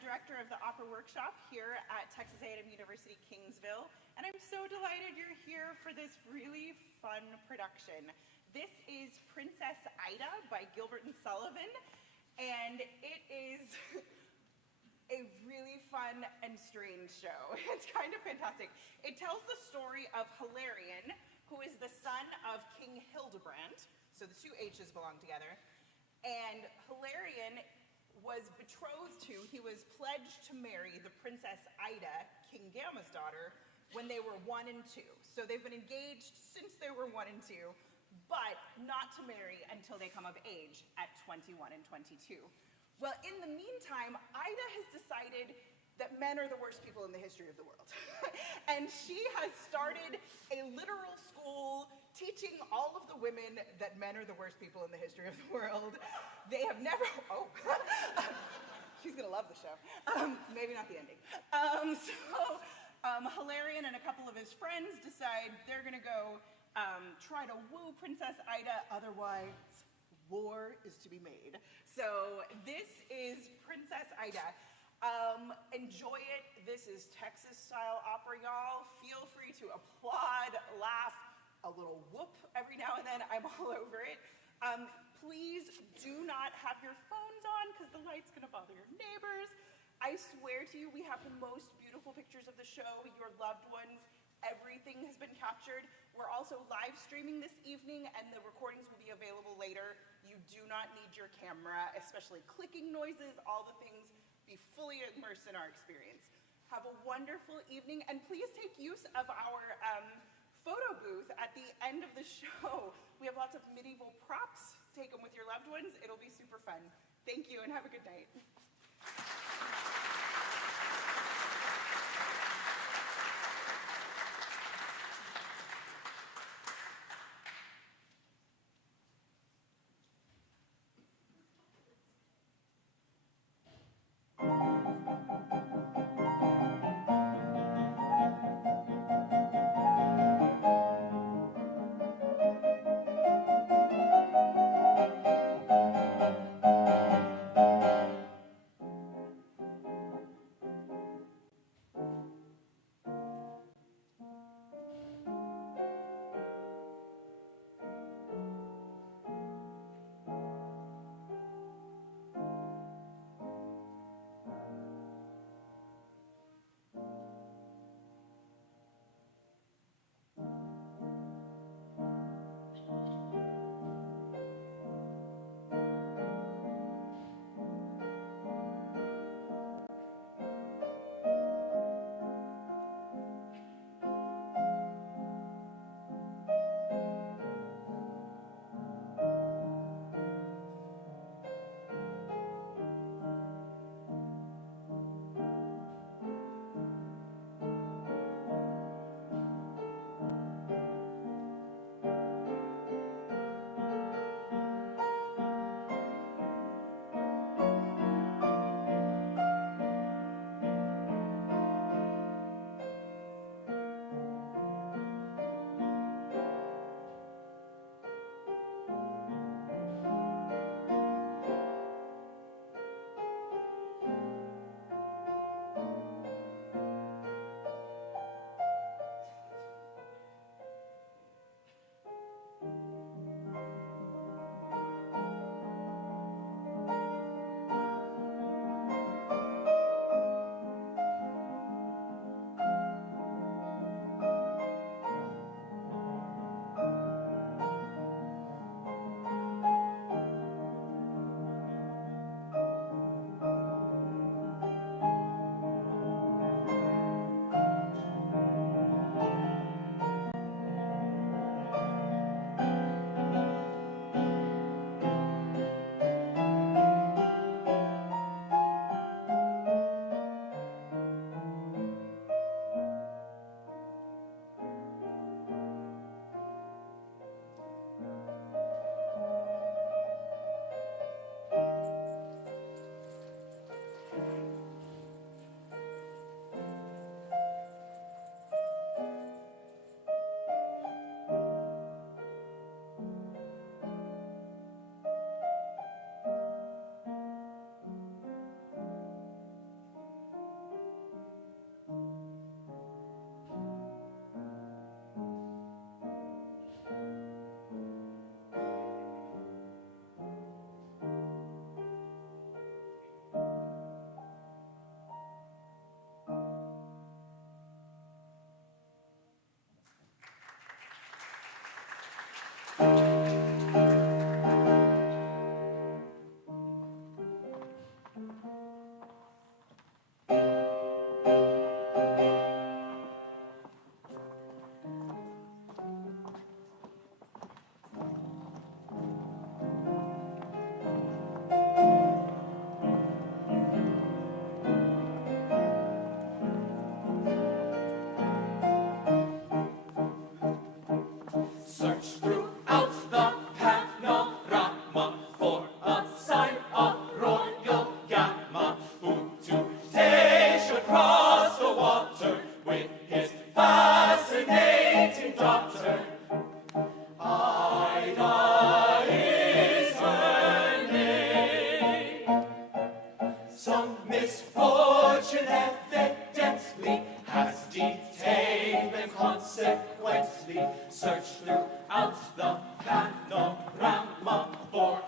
the director of the Opera Workshop here at Texas A&M University-Kingsville, and I'm so delighted you're here for this really fun production. This is Princess Ida by Gilbert and Sullivan, and it is a really fun and strange show. It's kind of fantastic. It tells the story of Hildebrand, who is the son of King Hildebrand, so the two H's belong together, and Hildebrand was betrothed to, he was pledged to marry the Princess Ida, King Gama's daughter, when they were 1 and 2. So they've been engaged since they were 1 and 2, but not to marry until they come of age at 21 and 22. Well, in the meantime, Ida has decided that men are the worst people in the history of the world. And she has started a literal school teaching all of the women that men are the worst people in the history of the world. They have never, she's gonna love the show. Maybe not the ending. Hildebrand and a couple of his friends decide they're gonna go try to woo Princess Ida, otherwise war is to be made. So this is Princess Ida. Enjoy it. This is Texas-style opera, y'all. Feel free to applaud, laugh, a little whoop every now and then. I'm all over it. Please do not have your phones on because the light's gonna bother your neighbors. I swear to you, we have the most beautiful pictures of the show, your loved ones. Everything has been captured. We're also live streaming this evening and the recordings will be available later. You do not need your camera, especially clicking noises, all the things. Be fully immersed in our experience. Have a wonderful evening, and please take use of our photo booth at the end of the show. We have lots of medieval props. Take them with your loved ones. It'll be super fun. Thank you, and have a good night.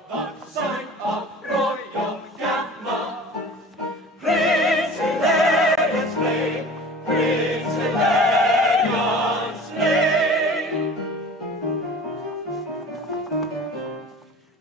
for the sign of royal Gama. Prince Hilarious flame, Prince Hilarion's flame.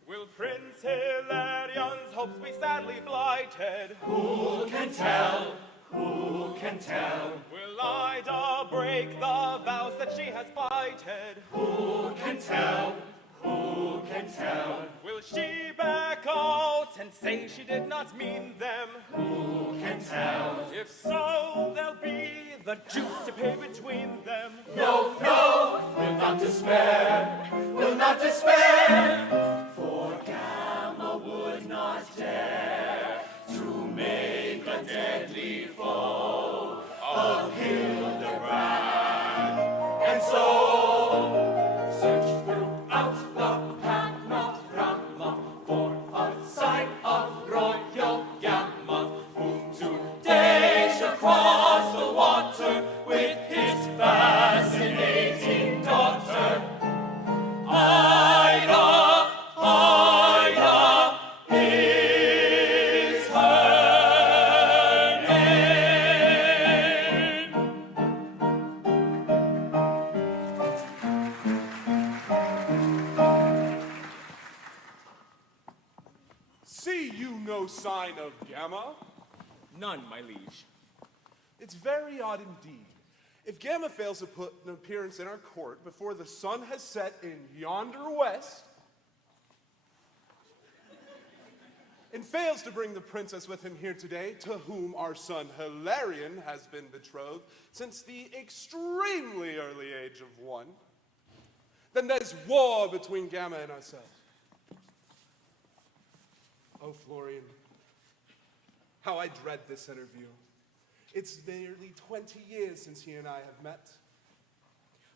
Will Prince Hilarion's hopes be sadly blighted? Who can tell? Who can tell? Will Ida break the vows that she has plighted? Who can tell? Who can tell? Will she back out and say she did not mean them? Who can tell? If so, there'll be the juice to pay between them. No, no, we'll not despair, we'll not despair, for Gama would not dare to make a deadly foe of Hildebrand. And so, search throughout the panorama for a sign of royal Gama, whom today shall cross the water with his fascinating daughter. Ida, Ida is her name. See you no sign of Gama? None, my liege. It's very odd indeed. If Gama fails to put an appearance in our court before the sun has set in yonder west, and fails to bring the princess with him here today, to whom our son Hilarion has been betrothed since the extremely early age of 1, then there's war between Gama and ourselves. Oh, Florian, how I dread this interview. It's nearly 20 years since he and I have met.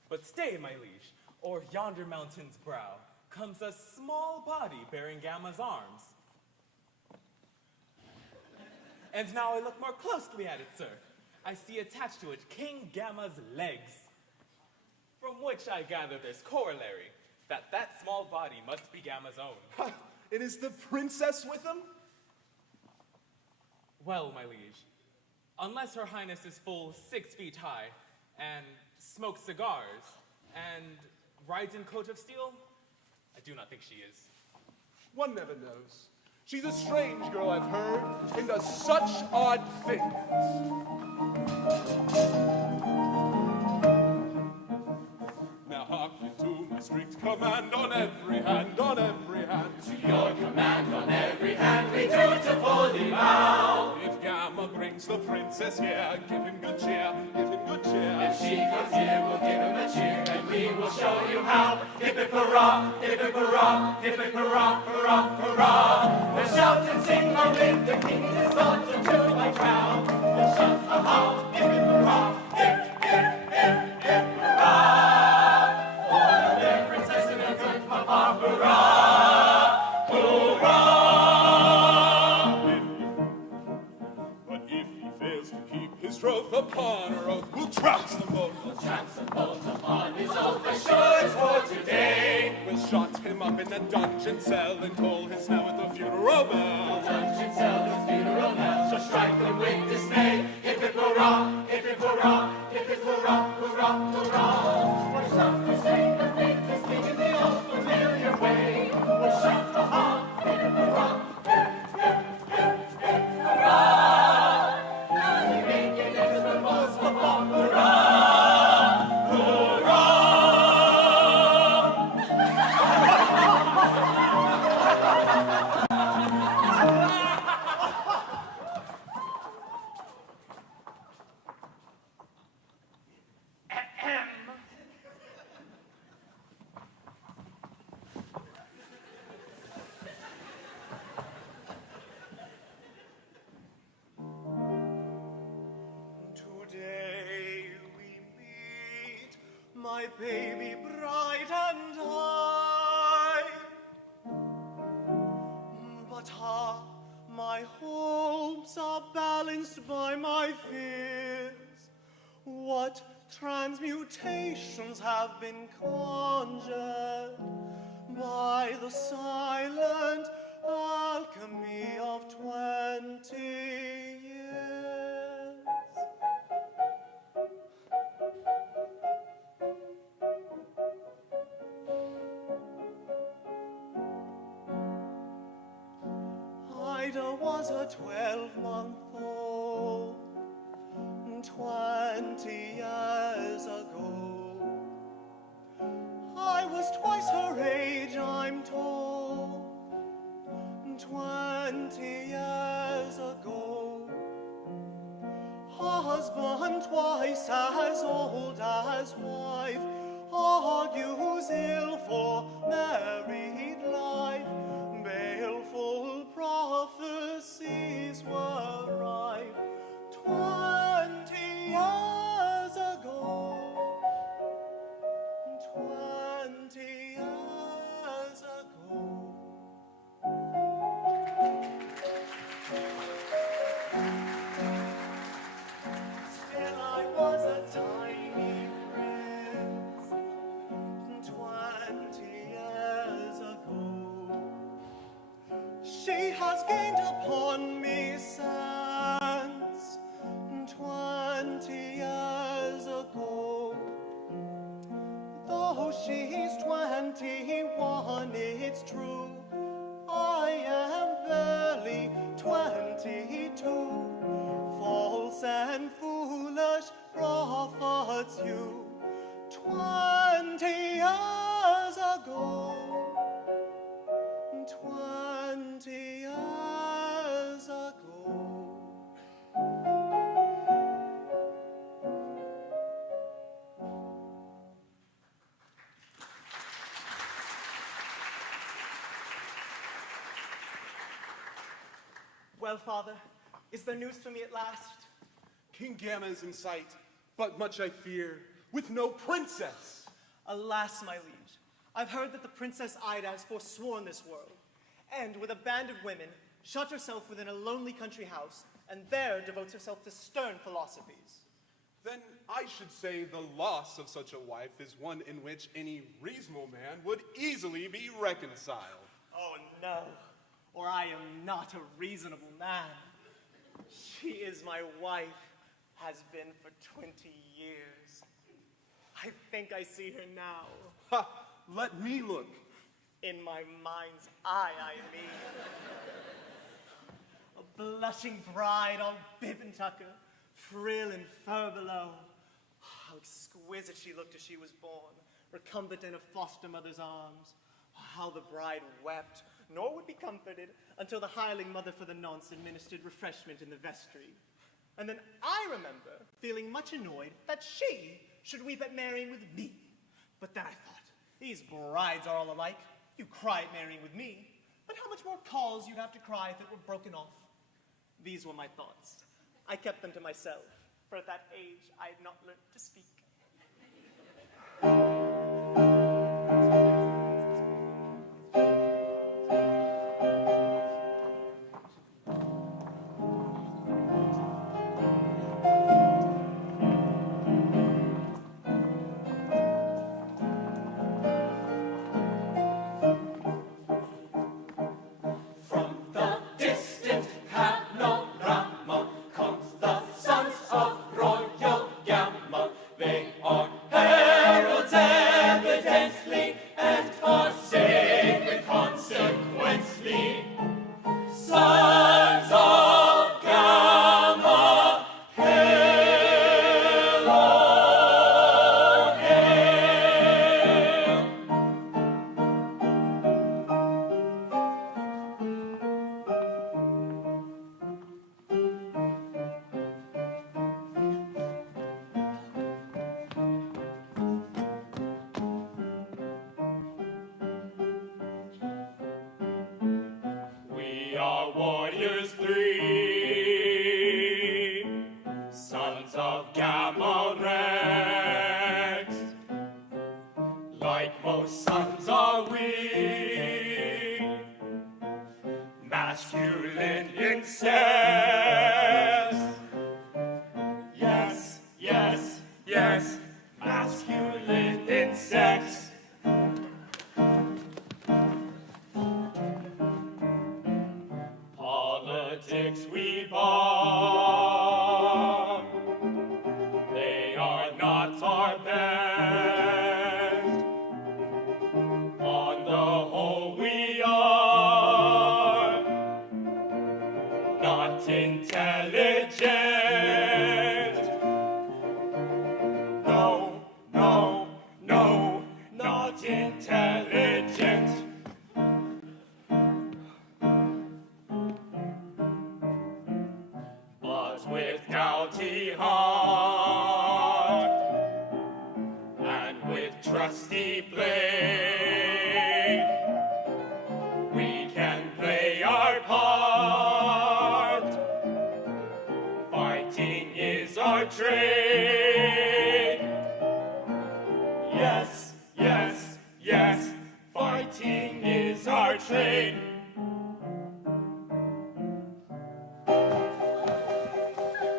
But stay, my liege, o'er yonder mountain's brow comes a small body bearing Gama's arms. And now I look more closely at it, sir. I see attached to it King Gama's legs, from which I gather this corollary, that small body must be Gama's own. And is the princess with him? Well, my liege, unless her highness is full 6 feet high, and smokes cigars, and rides in coat of steel, I do not think she is. One never knows. She's a strange girl, I've heard, and does such odd things. Now hearken to my strict command on every hand, on every hand. To your command on every hand we dutifully bow. If Gama brings the princess here, give him good cheer, give him good cheer. If she comes here, we'll give him a cheer, and we will show you how. Hip hip hurrah, hip hip hurrah, hip hip hurrah, hurrah, hurrah. We'll shout and sing long live the king's daughter to my crown. We'll shout aha, hip hip hurrah, hip hip hip hip hurrah. For their princess and their good papa, hurrah, hurrah. But if he fails to keep his troth upon her oath, we'll trounce them both. We'll trounce them both upon his oath, as sure as for today. We'll shut him up in a dungeon cell and toll his knell with the funeral bell. Dungeon cell with funeral knell shall strike them with dismay. Hip hip hurrah, hip hip hurrah, hip hip hurrah, hurrah, hurrah. We're shout to sing the faith is king in the old familiar way. We're shout to ha, hip hip hurrah, hip hip hip hip hurrah. Now we make it as the most of all, hurrah, hurrah. Today we meet, my baby bride and I. But my hopes are balanced by my fears. What transmutations have been conjured by the silent alchemy of 20 years. Ida was a 12-month-old 20 years ago. I was twice her age, I'm told, 20 years ago. Her husband, twice as old as wife, argues ill for married life. Baleful prophecies were rife 20 years ago. 20 years ago. Still I was a tiny prince 20 years ago. She has gained upon me since 20 years ago. Though she's 21, it's true, I am barely 22. False and foolish prophets you 20 years ago. 20 years ago. Well, Father, is there news for me at last? King Gama is in sight, but much I fear, with no princess. Alas, my liege, I've heard that the Princess Ida has forsworn this world, and with a band of women, shut herself within a lonely country house, and there devotes herself to stern philosophies. Then I should say the loss of such a wife is one in which any reasonable man would easily be reconciled. Oh, no, or I am not a reasonable man. She is my wife, has been for 20 years. I think I see her now. Ha! Let me look. In my mind's eye, I mean. A blushing bride, all bib and tucker, frill and fur below. How exquisite she looked as she was born, recumbent in a foster mother's arms. How the bride wept, nor would be comforted until the hireling mother for the nonce administered refreshment in the vestry. And then I remember feeling much annoyed that she should weep at marrying with me. But then I thought, these brides are all alike. You cry at marrying with me, but how much more cause you'd have to cry if it were broken off. These were my thoughts. I kept them to myself, for at that age I had not learnt to speak. We are warriors three, sons of Gama ranks. Like most sons are we, masculine incest. Yes, yes, yes, masculine incest. politics we bomb. They are not our best. On the whole, we are not intelligent. No, no, no, not intelligent. But with doughty heart and with trusty blade, we can play our part. Fighting is our trade. Yes, yes, yes, fighting is our trade.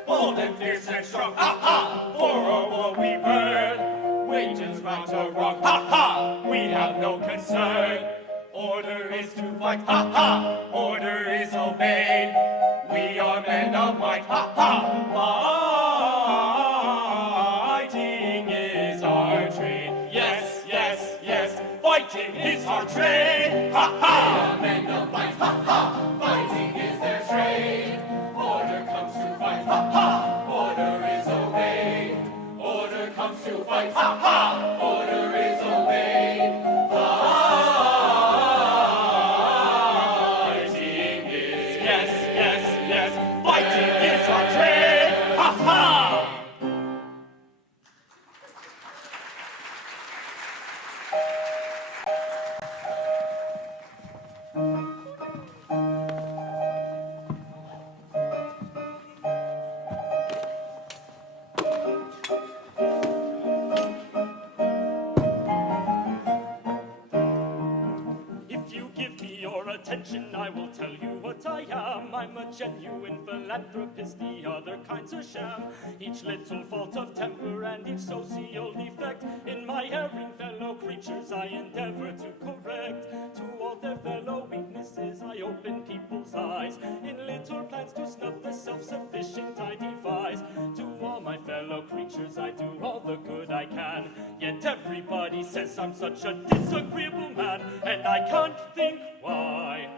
Bold and fierce and strong, ha ha! For our war we burn. Wages right or wrong, ha ha! We have no concern. Order is to fight, ha ha! Order is obeyed. We are men of might, ha ha! Fighting is our trade. Yes, yes, yes, fighting is our trade, ha ha! We are men of might, ha ha! Fighting is their trade. Order comes to fight, ha ha! Order is obeyed. Order comes to fight, ha ha! Order is obeyed. Fighting is, yes, yes, yes, fighting is our trade, ha ha! If you give me your attention, I will tell you what I am. I'm a genuine philanthropist, the other kind's a sham. Each little fault of temper and each social defect in my erring fellow creatures I endeavor to correct. To all their fellow weaknesses I open people's eyes. In little plans to snub the self-sufficient I devise. To all my fellow creatures I do all the good I can. Yet everybody says I'm such a disagreeable man, and I can't think why.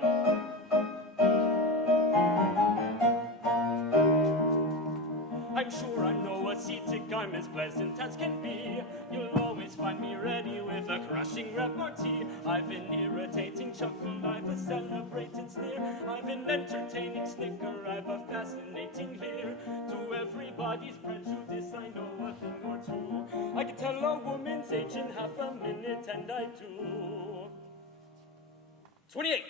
I'm sure I'm no ascetic, I'm as pleasant as can be. You'll always find me ready with a crushing repartee. I've an irritating chuckle, I've a celebrated sneer. I've an entertaining snicker, I've a fascinating leer. To everybody's prejudice, I know a thing or two. I can tell a woman's age in half a minute, and I do. 28.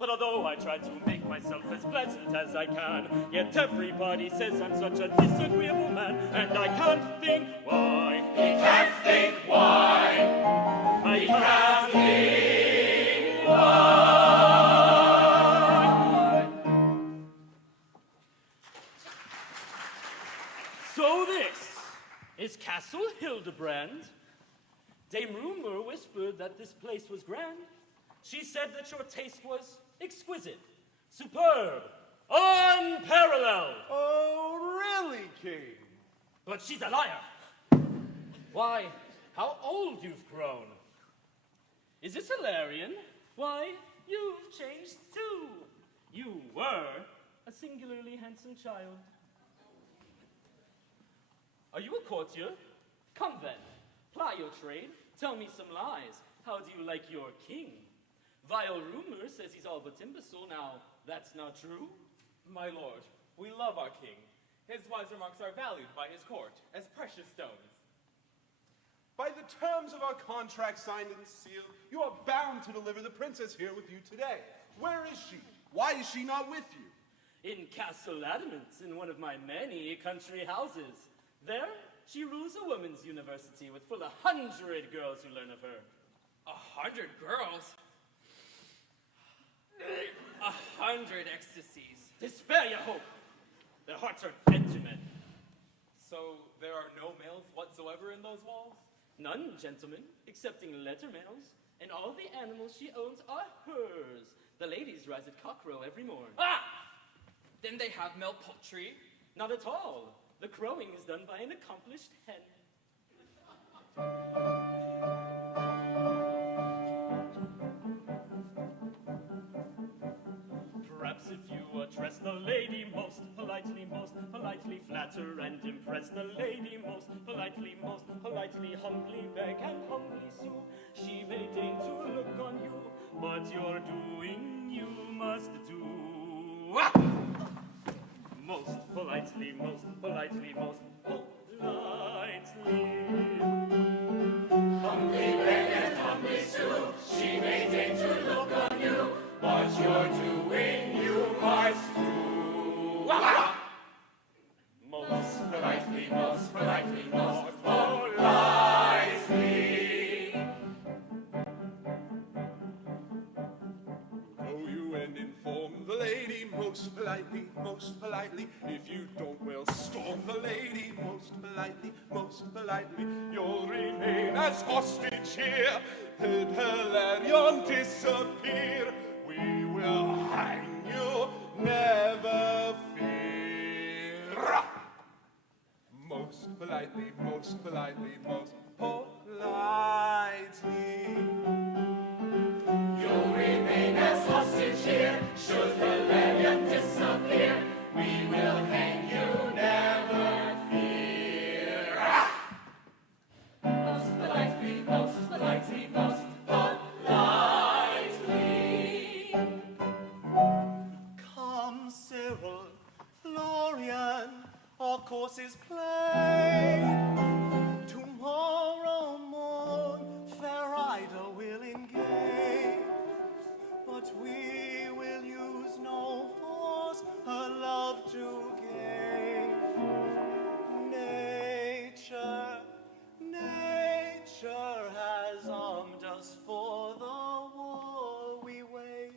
But although I try to make myself as pleasant as I can, yet everybody says I'm such a disagreeable man, and I can't think why. He can't think why. I can't think why. So this is Castle Hildebrand. Dame Rumor whispered that this place was grand. She said that your taste was exquisite, superb, unparalleled. Oh, really, King? But she's a liar. Why, how old you've grown. Is this Hilarion? Why, you've changed too. You were a singularly handsome child. Are you a courtier? Come then, ply your trade, tell me some lies. How do you like your king? Vile rumor says he's all but imbecile. Now, that's not true? My lord, we love our king. His wise remarks are valued by his court as precious stones. By the terms of our contract signed and sealed, you are bound to deliver the princess here with you today. Where is she? Why is she not with you? In Castle Adamant, in one of my many country houses. There, she rules a women's university with full 100 girls who learn of her. 100 girls? 100 ecstasies. To spare your hope. Their hearts are dead to men. So there are no males whatsoever in those walls? None, gentlemen, excepting letter mails, and all the animals she owns are hers. The ladies rise at cockcrow every morn. Ah! Then they have male poultry. Not at all. The crowing is done by an accomplished hen. Perhaps if you address the lady most politely flatter and impress the lady most politely humbly beg and humbly sue, she may deign to look on you, but your doing you must do. Ah! Most politely. Humbly beg and humbly sue, she may deign to look on you, but your doing you must do. Wah! Most politely. Most politely. Go you and inform the lady most politely. If you don't, well, storm the lady most politely. You'll remain as hostage here, till Hildebrand disappear. We will hang you, never fear. Most politely. You'll remain as hostage here, should Hildebrand disappear. We will hang you, never fear. Most politely. Come, Cyril, Florian, our courses play. Tomorrow morn, fair Ida will engage, but we will use no force her love to gain. Nature has armed us for the war we wage.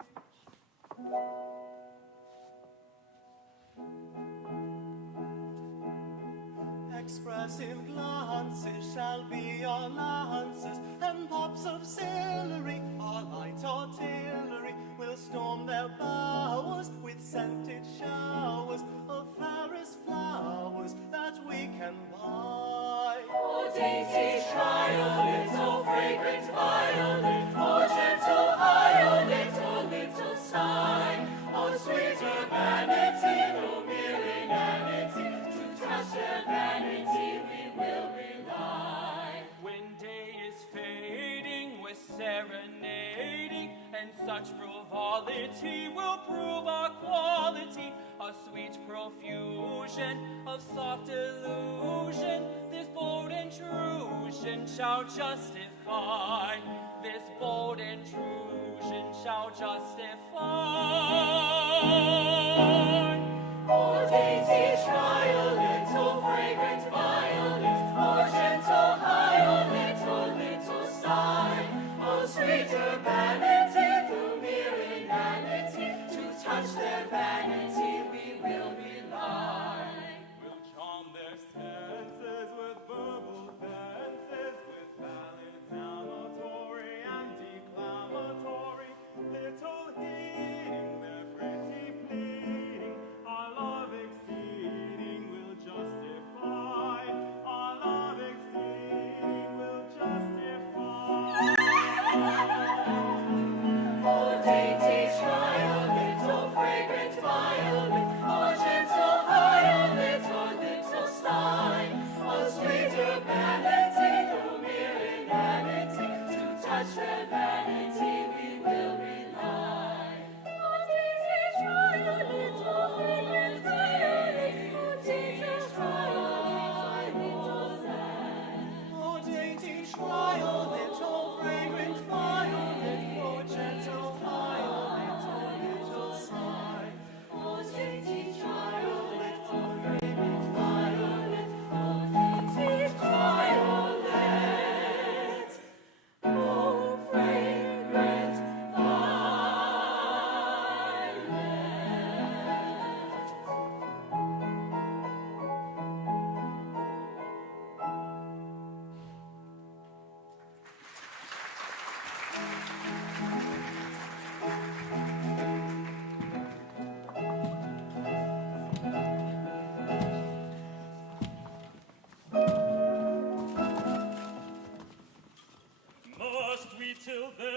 Expressive glances shall be our lances, and pops of celery, our light artillery, will storm their bowers with scented showers of fairest flowers that we can buy. Oh, dainty triolet, oh, fragrant violet, oh, gentle violet, oh, little sigh, oh, sweet urbanity, oh, mere inanity, to touch their vanity we will rely. When day is fading, we're serenading, and such frivolity will prove our quality. A sweet profusion of soft illusion, this bold intrusion shall justify. This bold intrusion shall justify. Oh, dainty triolet, oh, fragrant violet, oh, gentle violet, oh, little sigh, oh, sweet urbanity, through mere inanity, to touch their vanity we will rely. We'll charm their senses with verbal dances, with ballads amatory and declamatory, little heeding their pretty pleading. Our love exceeding will justify. Our love exceeding will justify.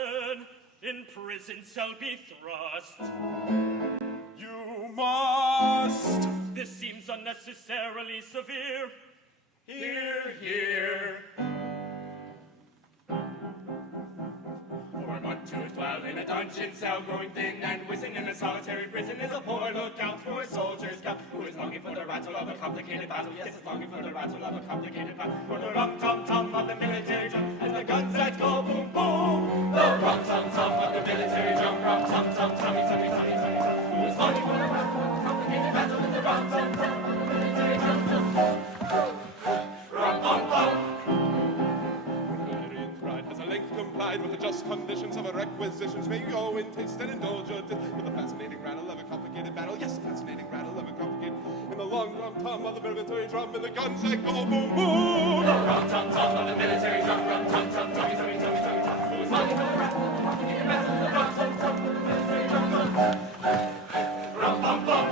then in prison shall be thrust. You must. This seems unnecessarily severe. Hear, hear. For a month to dwell in a dungeon cell, growing thin and whizzing in a solitary prison, is a poor lookout for a soldier's cap who is longing for the rattle of a complicated battle. Yes, is longing for the rattle of a complicated battle. For the rum-tum-tum of the military drum and the guns that go boom boom. The rum-tum-tum of the military drum, rum-tum-tum, tummy, tummy, tummy, tummy, tummy. Who is longing for the rattle of a complicated battle in the rum-tum-tum of the military drum. Rum-pum-pum. Hildebrand's pride has at length complied with the just conditions of a requisitions. May you go and taste and indulge your dish with the fascinating rattle of a complicated battle. Yes, the fascinating rattle of a complicated. In the long rum-tum of the military drum, and the guns that go boom boom. The rum-tum-tum of the military drum, rum-tum-tum, tummy, tummy, tummy, tummy, tummy. Who is longing for the rattle of a complicated battle? The rum-tum-tum of the military drum, rum-pum-pum.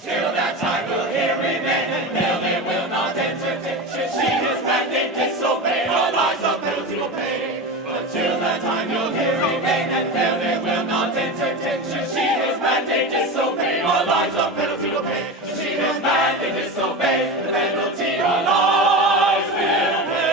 Till that time will here remain, and hell they will not entertain. Should she his mandate disobey, our lives a penalty will pay. But till that time you'll here remain, and hell they will not entertain. Should she his mandate disobey, our lives a penalty will pay. Should she his mandate disobey, the penalty our lives will pay.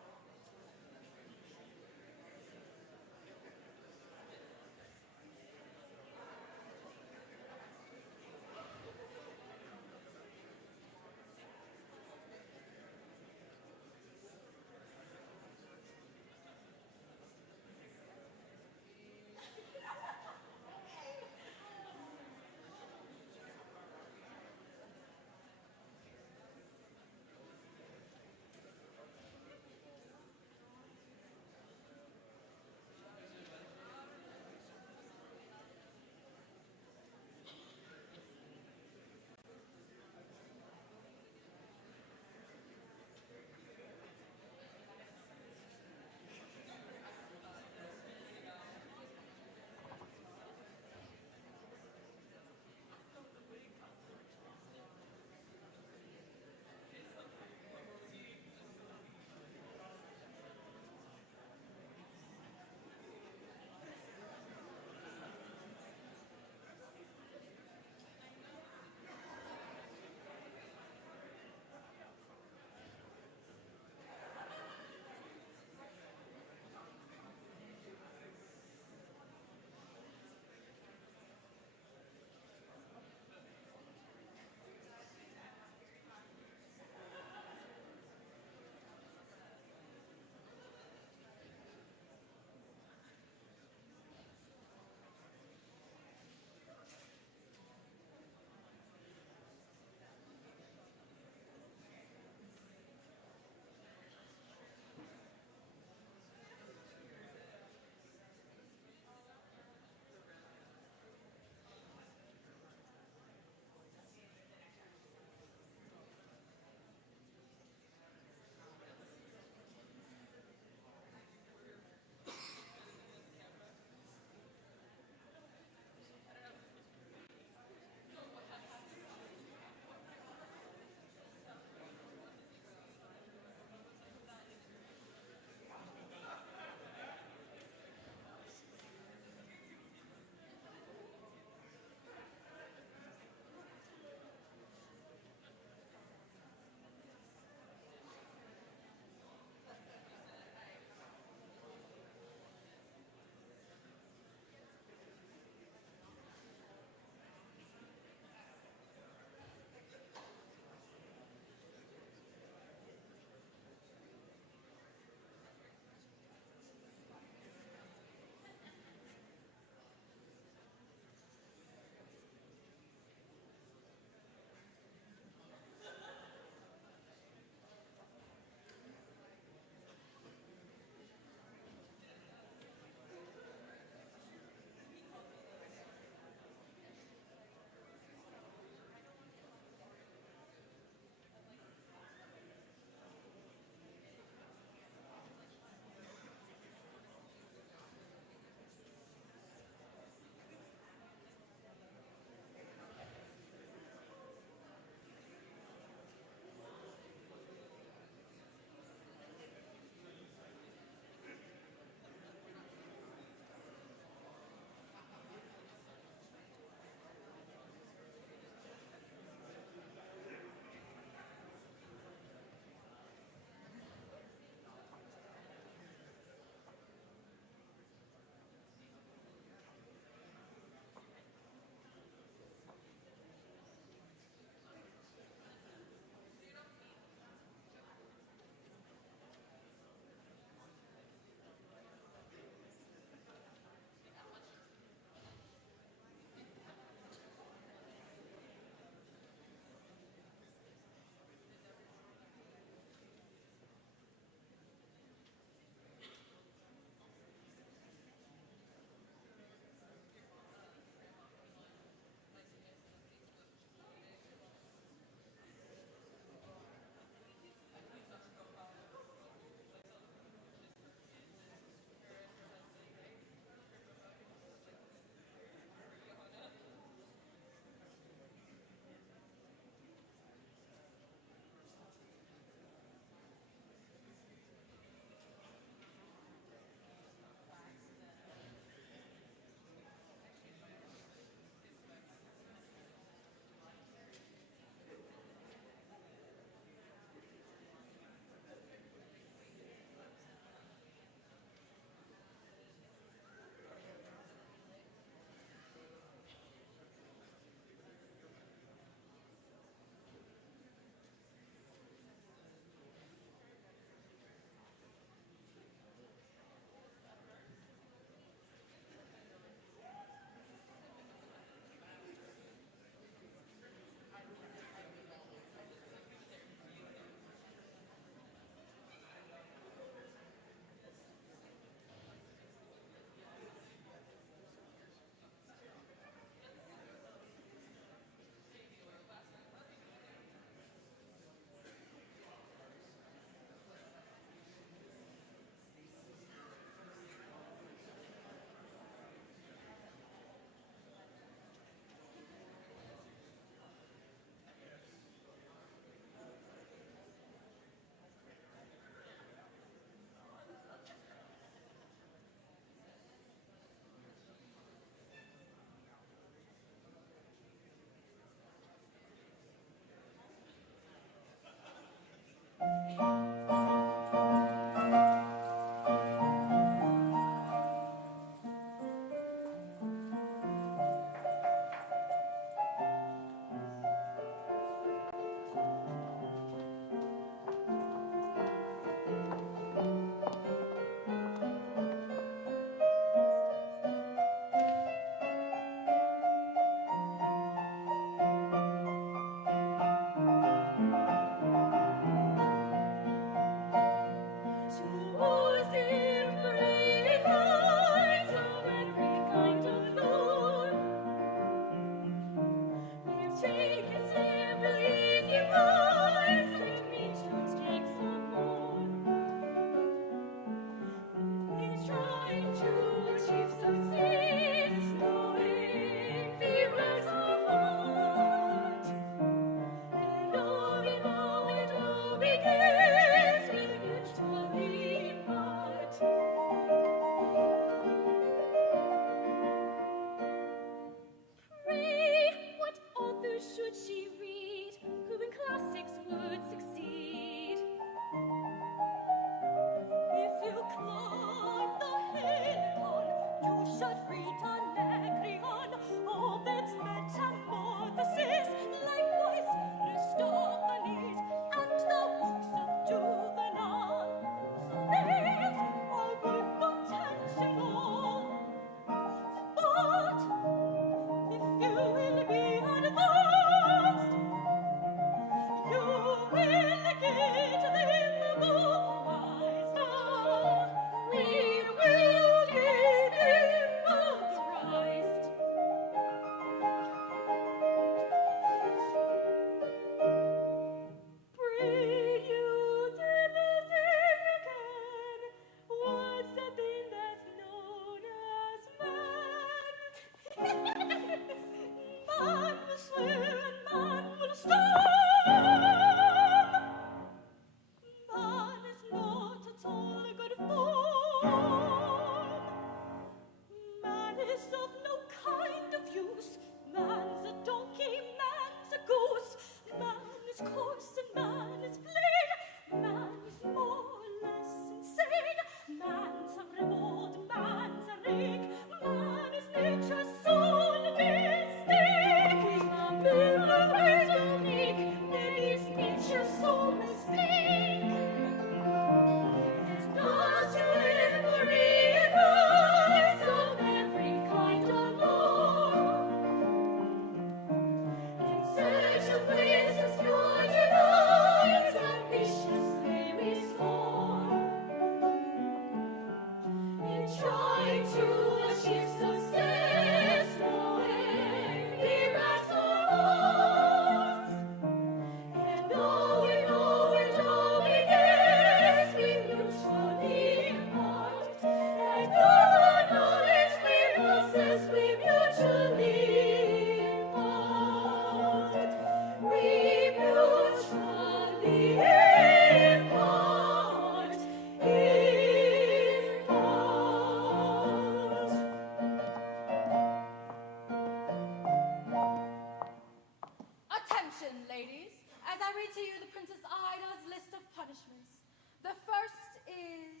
Attention, ladies, as I read to you the Princess Ida's list of punishments. The first is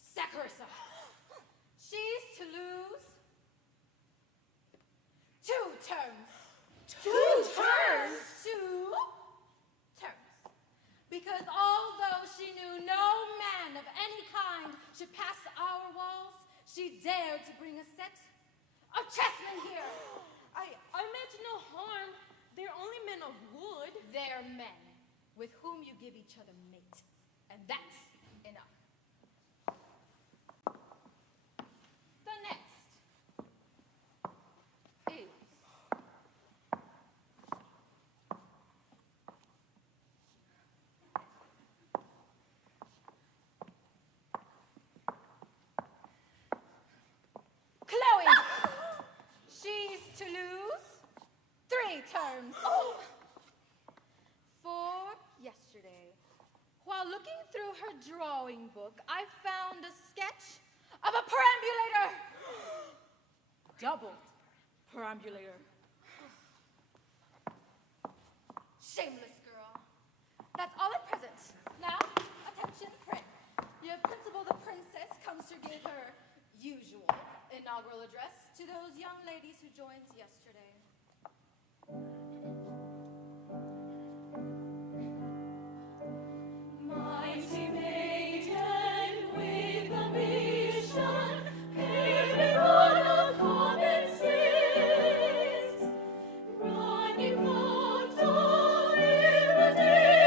Saccharissa. She's to lose 2 terms. 2 terms? 2 terms. Because although she knew no man of any kind should pass our walls, she dared to bring a set of chessmen here. I meant no harm. They're only men of wood. They're men with whom you give each other mate. And that's enough. The next is Chloe. She's to lose 3 terms. For yesterday, while looking through her drawing book, I found a sketch of a perambulator. Doubled perambulator. Shameless girl. That's all at present. Now, attention, print. Your principal, the princess, comes to give her usual inaugural address to those young ladies who joined yesterday. Mighty maiden with a mission, everyone of common sense, running font of erudition,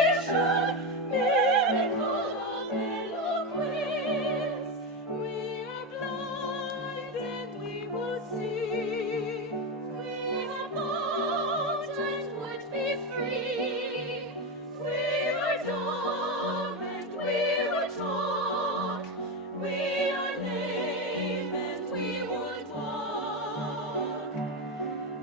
miracle of eloquence. We are blind and we would see. We are bound and would be free. We are dumb and we would talk. We are lame and we would walk.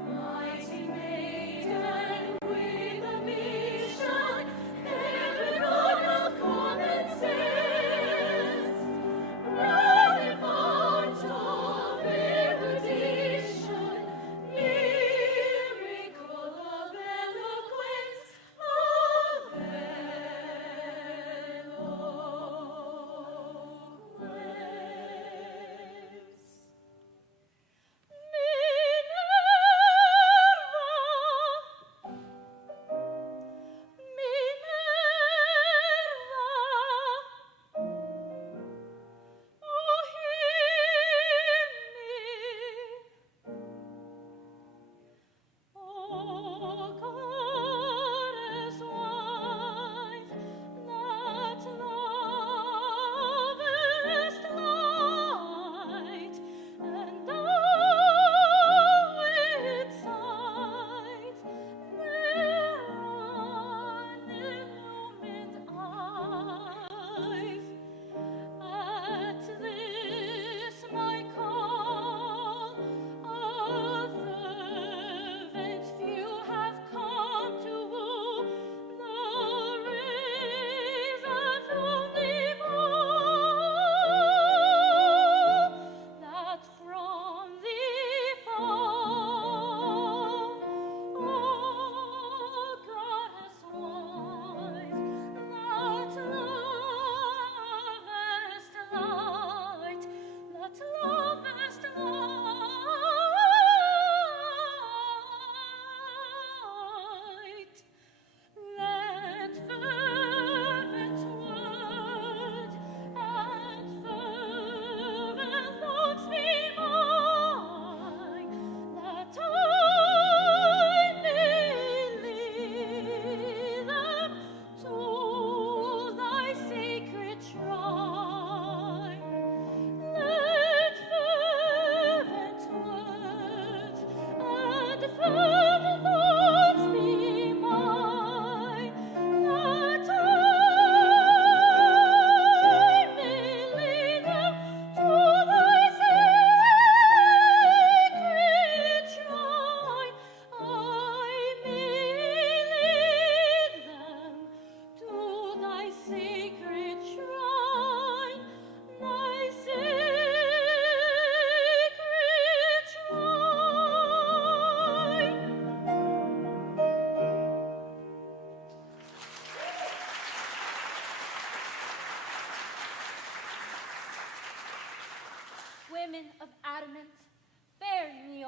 Mighty maiden with a mission, everyone of common sense, running font of erudition.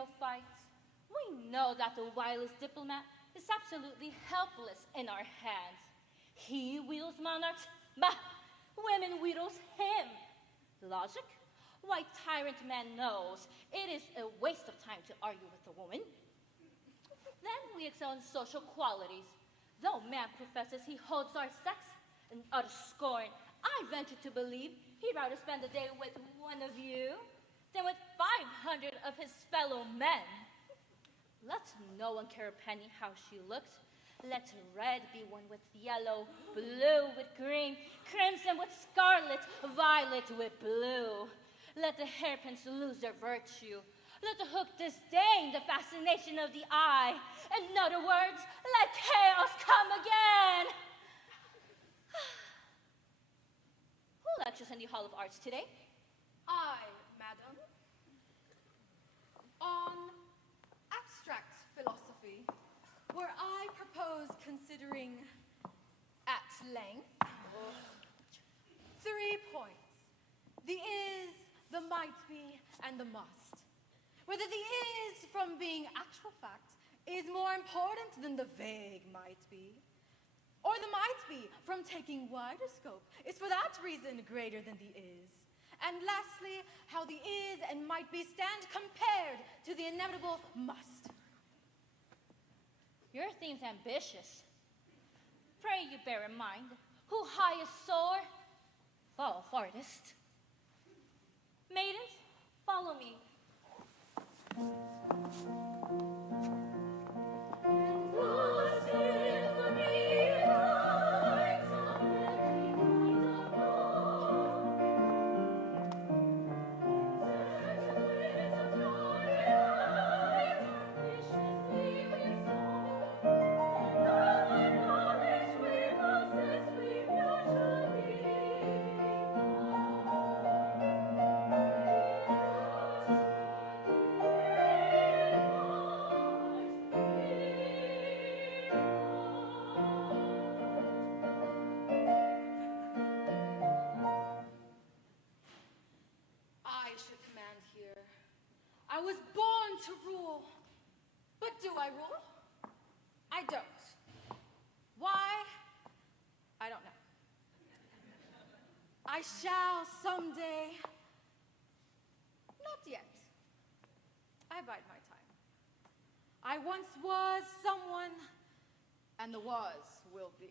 real fight. We know that the wireless diplomat is absolutely helpless in our hands. He wields monarchs, but women wields him. Logic? Why, tyrant man knows it is a waste of time to argue with a woman. Then we excel in social qualities. Though man professes he holds our sex in utter scorn, I venture to believe he'd rather spend the day with one of you than with 500 of his fellow men. Let no one care a penny how she looks. Let red be one with yellow, blue with green, crimson with scarlet, violet with blue. Let the hairpins lose their virtue. Let the hook disdain the fascination of the eye. In other words, let chaos come again. Who lectures in the Hall of Arts today? I, madam, on abstract philosophy, where I propose considering at length 3 points: the is, the might be, and the must. Whether the is from being actual fact is more important than the vague might be, or the might be from taking wider scope is for that reason greater than the is. And lastly, how the is and might be stand compared to the inevitable must. Your theme's ambitious. Pray you bear in mind, who highest soar, fall farthest. Maidens, follow me. I was born to rule, but do I rule? I don't. Why? I don't know. I shall someday. Not yet. I bide my time. I once was someone, and the was will be.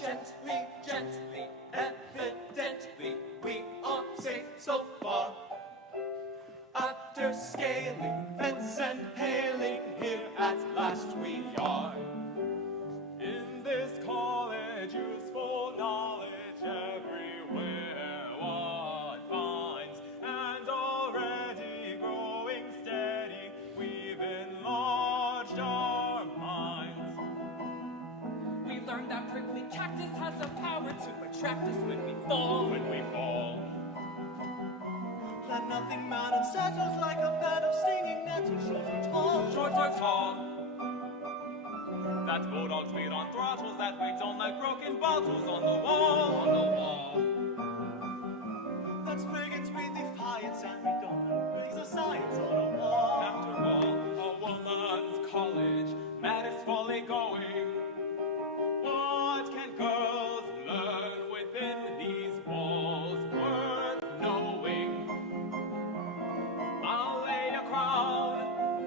Gently, gently, evidently, we are safe so far. After scaling fence and paling, here at last we are. In this college, useful knowledge everywhere one finds, and already growing steady, we've enlarged our minds. We learned that prickly cactus has the power to attract us when we fall. When we fall, Let nothing matter, settles like a bed of stinging nettles, short or tall. short or tall. That bulldogs beat on throttles that we don't like broken bottles on the wall. On the wall. That's brigands breathe defiance, and we don't know brings a science on a wall. After all, a woman's college, mad is folly going. What can girls learn within these walls worth knowing? I'll lay a crown,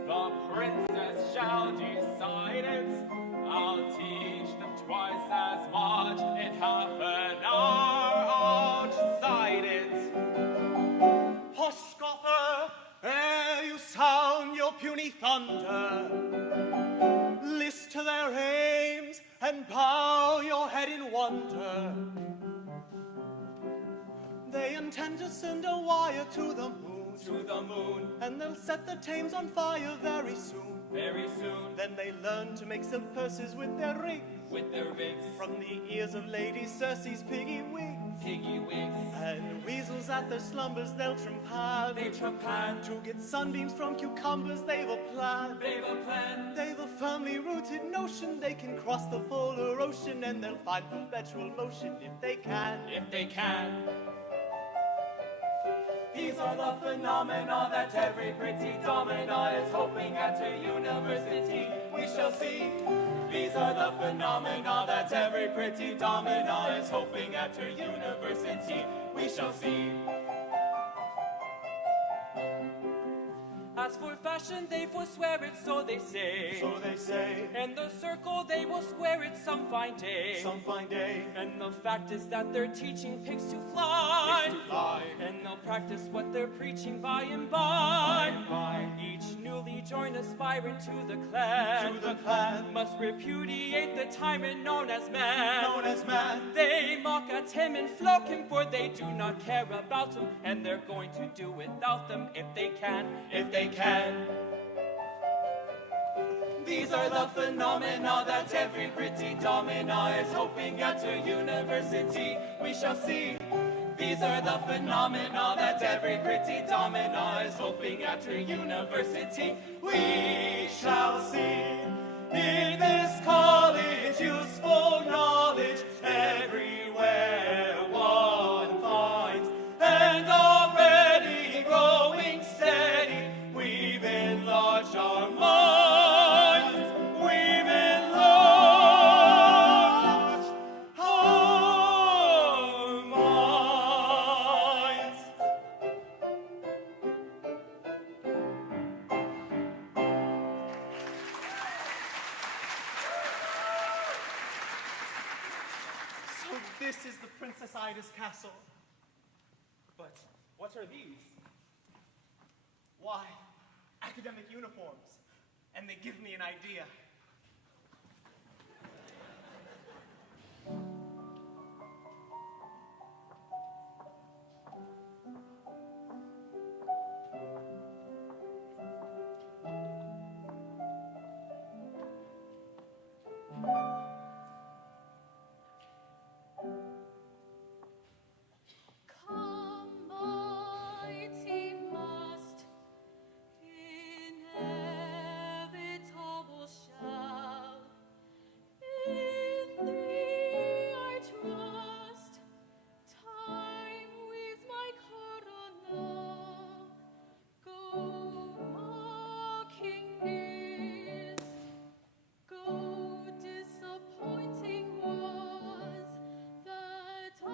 the princess shall decide it. I'll teach them twice as much in half an hour. your puny thunder. List to their aims and bow your head in wonder. They intend to send a wire to the moon. To the moon. And they'll set the Thames on fire very soon. Very soon. Then they learn to make some purses with their rings. With their rings. From the ears of Lady Circe's piggy wings. Piggy wings. And weasels at their slumbers they'll trampan. They trampan. To get sunbeams from cucumbers they've a plan. They've a plan. They've a firmly rooted notion they can cross the polar ocean, and they'll find perpetual motion if they can. If they can. These are the phenomena that every pretty domina is hoping at her university. We shall see. These are the phenomena that every pretty domina is hoping at her university. We shall see. As for fashion, they forswear it, so they say. So they say. In the circle, they will square it some fine day. Some fine day. And the fact is that they're teaching pigs to fly. Pigs to fly. And they'll practice what they're preaching by and by. By. Each newly joined aspirant to the clan. To the clan. Must repudiate the tyrant known as man. Known as man. They mock at him and flock him, for they do not care about him. And they're going to do without them if they can. If they can. These are the phenomena that every pretty domina is hoping at her university. We shall see. These are the phenomena that every pretty domina is hoping at her university. We shall see. In this college, useful knowledge everywhere one finds, and already growing steady, we've enlarged our minds. We've enlarged our minds. So this is the Princess Ida's castle. But what are these? Why, academic uniforms. And they give me an idea. Come, mighty must, inevitable shall. In thee I trust. Time weaves my corona. Go mocking is. Go disappointing was that I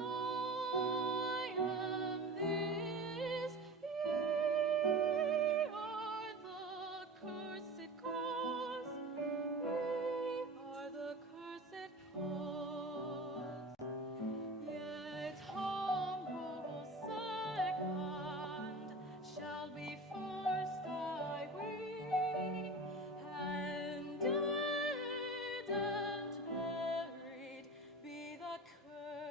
am this. Ye are the cursed cause. Ye are the cursed cause. Yet humble second shall be first, I ween, and dead and buried be the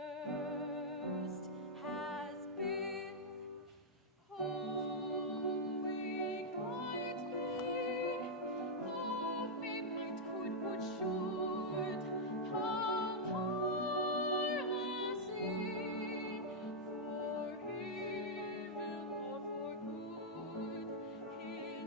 cursed has been. Holy might be, holy might could would should, how harmlessly, for evil or for good, in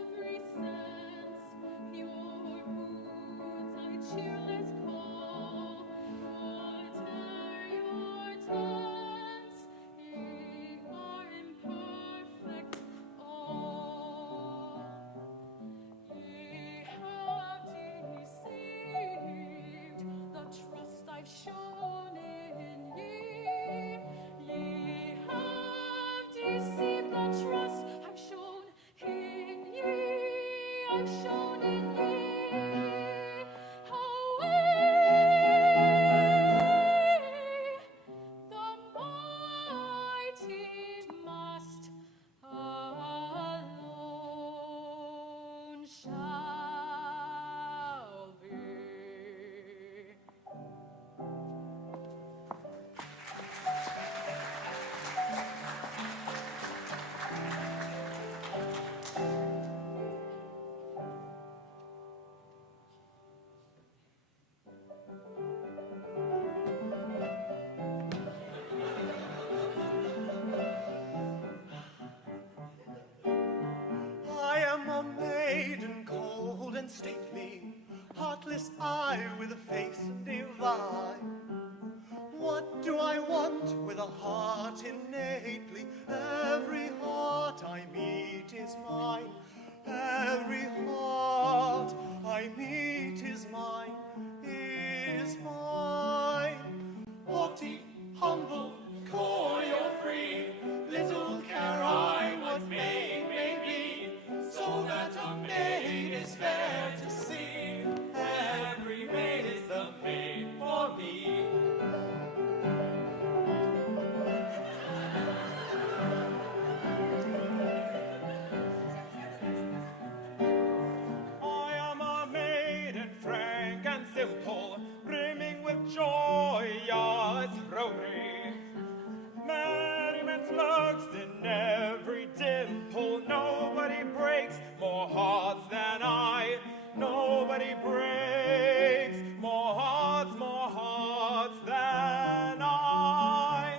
every sense, your moods I cheerless call, whate'er your tense, ye are imperfect all. Ye have deceived the trust I've shown in ye. Ye have deceived the trust I've shown in ye. I've shown in ye. Away, the mighty must alone. stately, heartless eye with a face divine. What do I want with a heart innately? Every heart I meet is mine. Every heart I meet is mine, is mine. Haughty, humble, coy or free, little care I what maid may be, so that a maid is fair to see. Every maid is the maid for me. I am a maiden frank and simple, brimming with joy, yes, rosary. Merriment lurks in every dimple. Nobody breaks more hearts than I. Nobody breaks more hearts than I.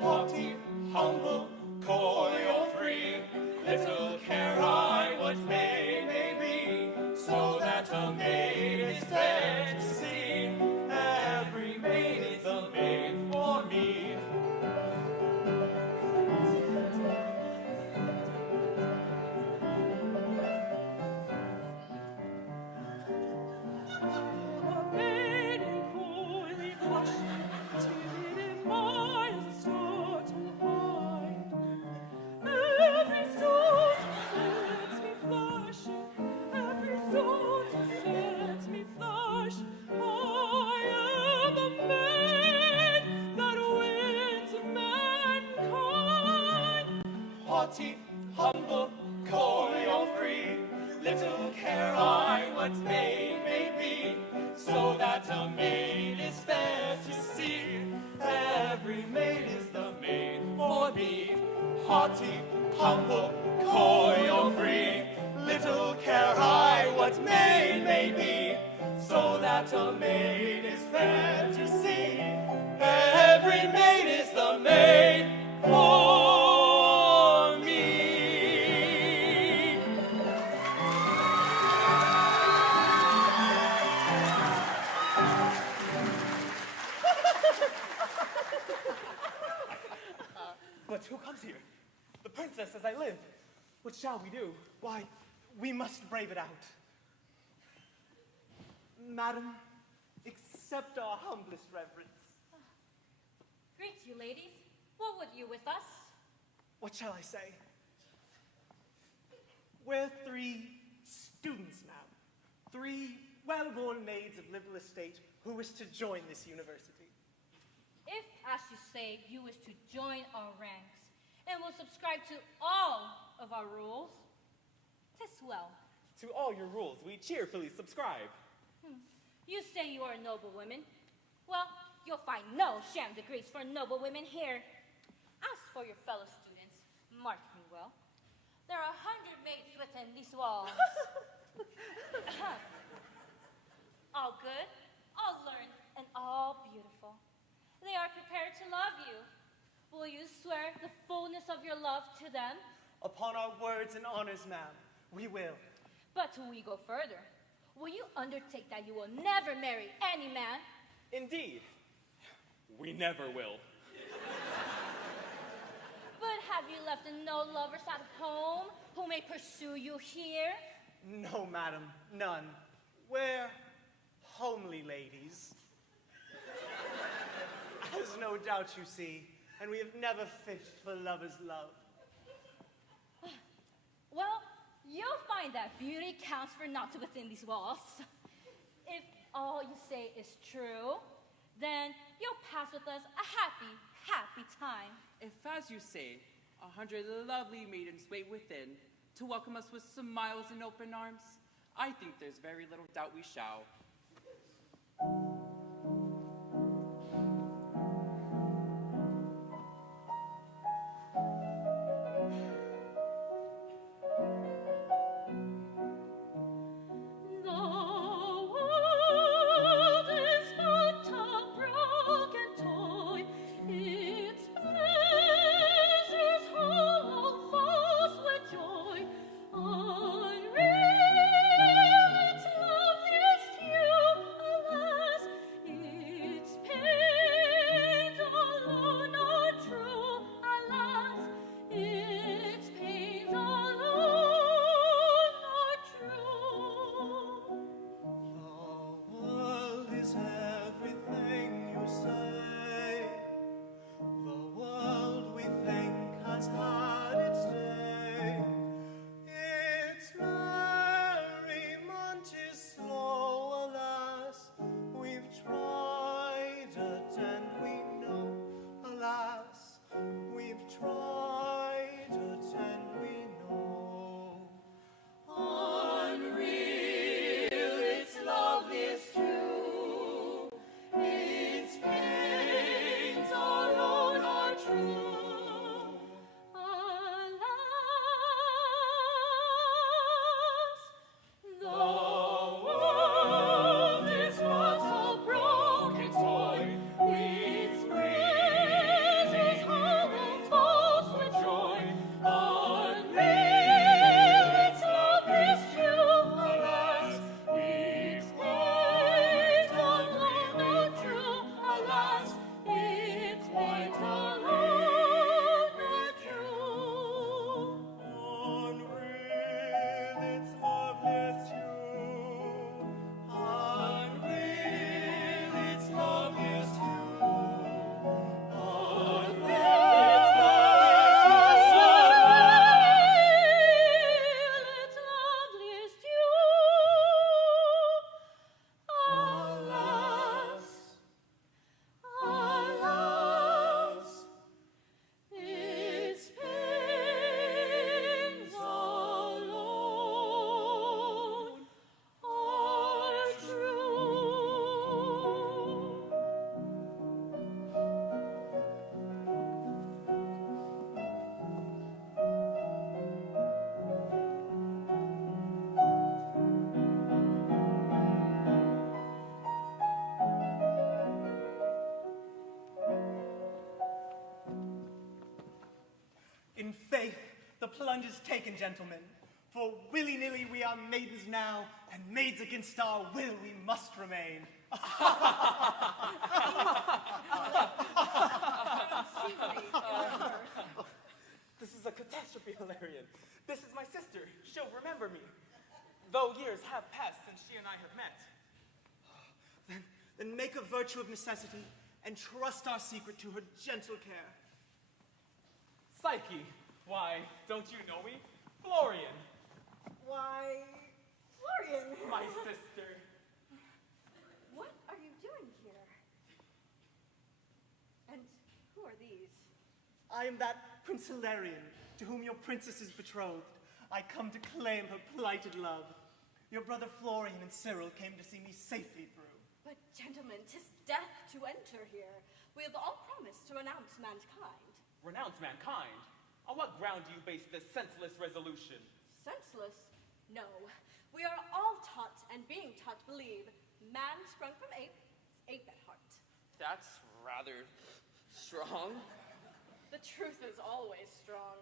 Haughty, humble, coy or free, little care I what maid may be, so that a maid is fair to see. Every maid is a maid for me. A maiden coyly blushing, timid and mild as a star to hide. Every soul sets me flashing, every soul sets me flashing. I am the maid that wins mankind. Haughty, humble, coy or free, little care I what maid may be, so that a maid is fair to see. Every maid is the maid for me. Haughty, humble, coy or free, little care I what maid may be, so that a maid is fair to see. Every maid is the maid for me. But who comes here? The princess as I live. What shall we do? Why, we must brave it out. Madam, accept our humblest reverence. Greet you, ladies. What would you with us? What shall I say? We're 3 students, ma'am. 3 well-born maids of liberal estate who wish to join this university. If, as you say, you wish to join our ranks and will subscribe to all of our rules, 'tis well. To all your rules, we cheerfully subscribe. You say you are noble women. Well, you'll find no sham degrees for noble women here. As for your fellow students, mark me well. There are 100 maids within these walls. All good, all learned, and all beautiful. They are prepared to love you. Will you swear the fullness of your love to them? Upon our words and honors, ma'am, we will. But we go further. Will you undertake that you will never marry any man? Indeed. We never will. But have you left no lovers at home who may pursue you here? No, madam, none. We're homely ladies. As no doubt you see, and we have never fished for lovers' love. Well, you'll find that beauty counts for naught within these walls. If all you say is true, then you'll pass with us a happy, happy time. If, as you say, 100 lovely maidens wait within to welcome us with smiles and open arms, I think there's very little doubt we shall. Unreality plunge is taken, gentlemen. For willy-nilly we are maidens now, and maids against our will we must remain. This is a catastrophe, Hilarion. This is my sister. She'll remember me. Though years have passed since she and I have met. Then make a virtue of necessity, and trust our secret to her gentle care. Psyche, why, don't you know me? Florian. Why, Florian. My sister. What are you doing here? And who are these? I am that Prince Hilarion, to whom your princess is betrothed. I come to claim her plighted love. Your brother Florian and Cyril came to see me safely through. But gentlemen, 'tis death to enter here. We have all promised to renounce mankind. Renounce mankind? On what ground do you base this senseless resolution? Senseless? No. We are all taught and being taught to believe man sprung from ape is ape at heart. That's rather strong. The truth is always strong.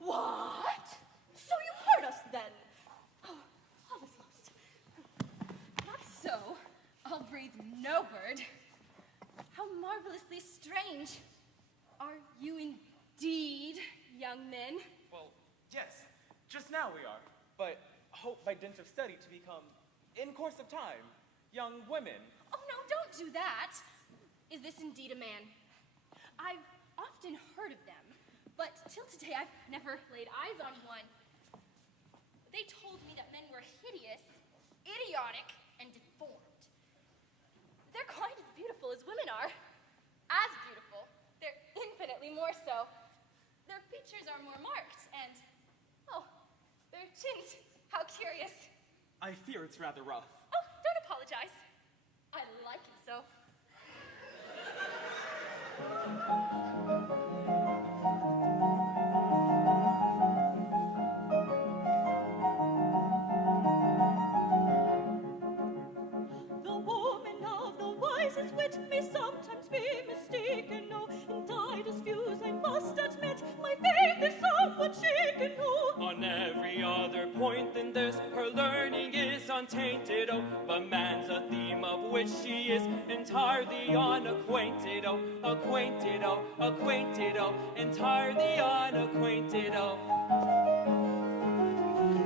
What? So you heard us then? Oh, all is lost. Not so. I'll breathe no word. How marvelously strange. Are you indeed young men? Well, yes. Just now we are. But hope by dint of study to become, in course of time, young women. Oh, no, don't do that. Is this indeed a man? I've often heard of them, but till today I've never laid eyes on one. They told me that men were hideous, idiotic, and deformed. They're quite as beautiful as women are. As beautiful. They're infinitely more so. Their features are more marked, and, oh, their chins, how curious. I fear it's rather rough. Oh, don't man's wit may sometimes be mistaken, no. In Dida's views, I must admit, my faith is somewhat shaken, no. On every other point than this, her learning is untainted, oh. But man's a theme of which she is entirely unacquainted, oh. Acquainted, oh, acquainted, oh, entirely unacquainted, oh.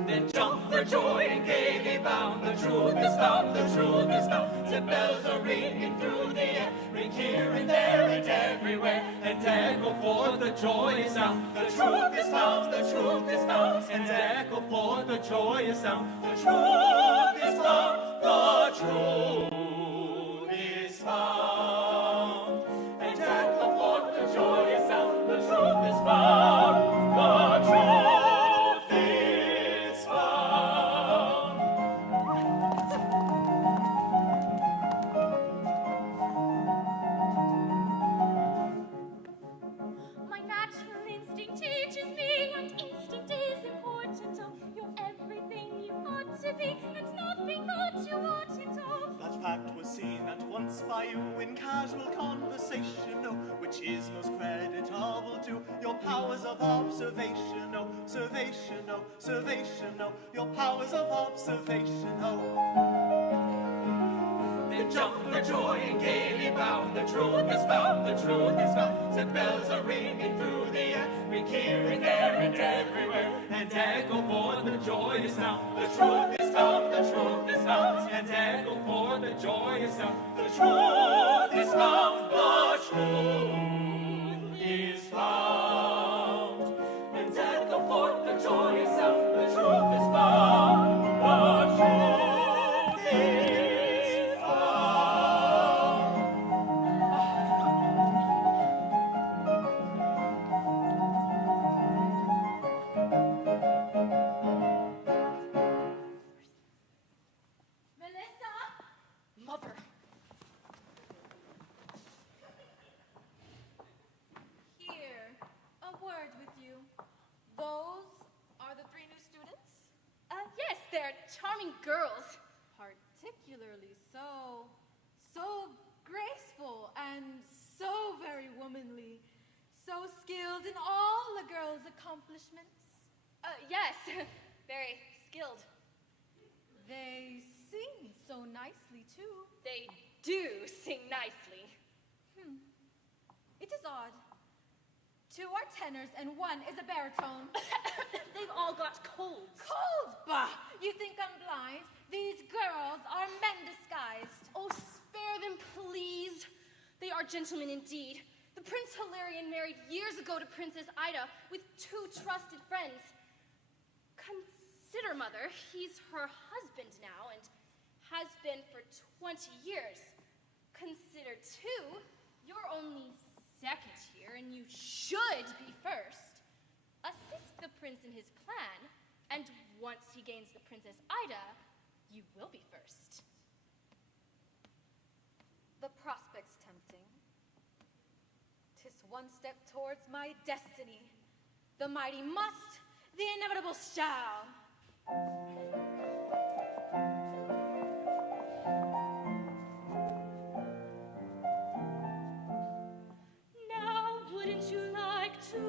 Then jump for joy and gaily bound. The truth is found, the truth is found. The bells are ringing through the air, ring here and there and everywhere, and echo forth the joyous sound. The truth is found, the truth is found, and echo forth the joyous sound. The truth is found, the truth is found, and echo forth the joyous sound. The truth is found, the truth is found. My natural instinct teaches me, and instinct is important, oh. You're everything you ought to be, and nothing that you oughtn't, oh. That fact was seen at once by you in casual conversation, oh, which is most creditable to your powers of observation, oh, observation, oh, observation, oh, your powers of observation, oh. Then jump for joy and gaily bound. The truth is found, the truth is found. The bells are ringing through the air, ring here and there and everywhere, And echo forth the joyous sound. the truth is found, the truth is found. And echo forth the joyous sound. The truth is found, the truth is found. And echo forth the joyous sound. The truth is found, the truth is found. Melissa? Mother. Here, a word with you. Those are the 3 new students? Yes, they're charming girls. Particularly so. So graceful and so very womanly. So skilled in all a girl's accomplishments. Yes, very skilled. They sing so nicely, too. They do sing nicely. It is odd. 2 are tenors and 1 is a baritone. They've all got colds. Colds, bah! You think I'm blind? These girls are men disguised. Oh, spare them, please. They are gentlemen indeed. The Prince Hilarion married years ago to Princess Ida with 2 trusted friends. Consider, Mother, he's her husband now and has been for 20 years. Consider, too, you're only second here and you should be first. Assist the prince in his plan, and once he gains the Princess Ida, you will be first. The prospect's tempting. 'Tis one step towards my destiny. The mighty must, the inevitable shall. Now, wouldn't you like to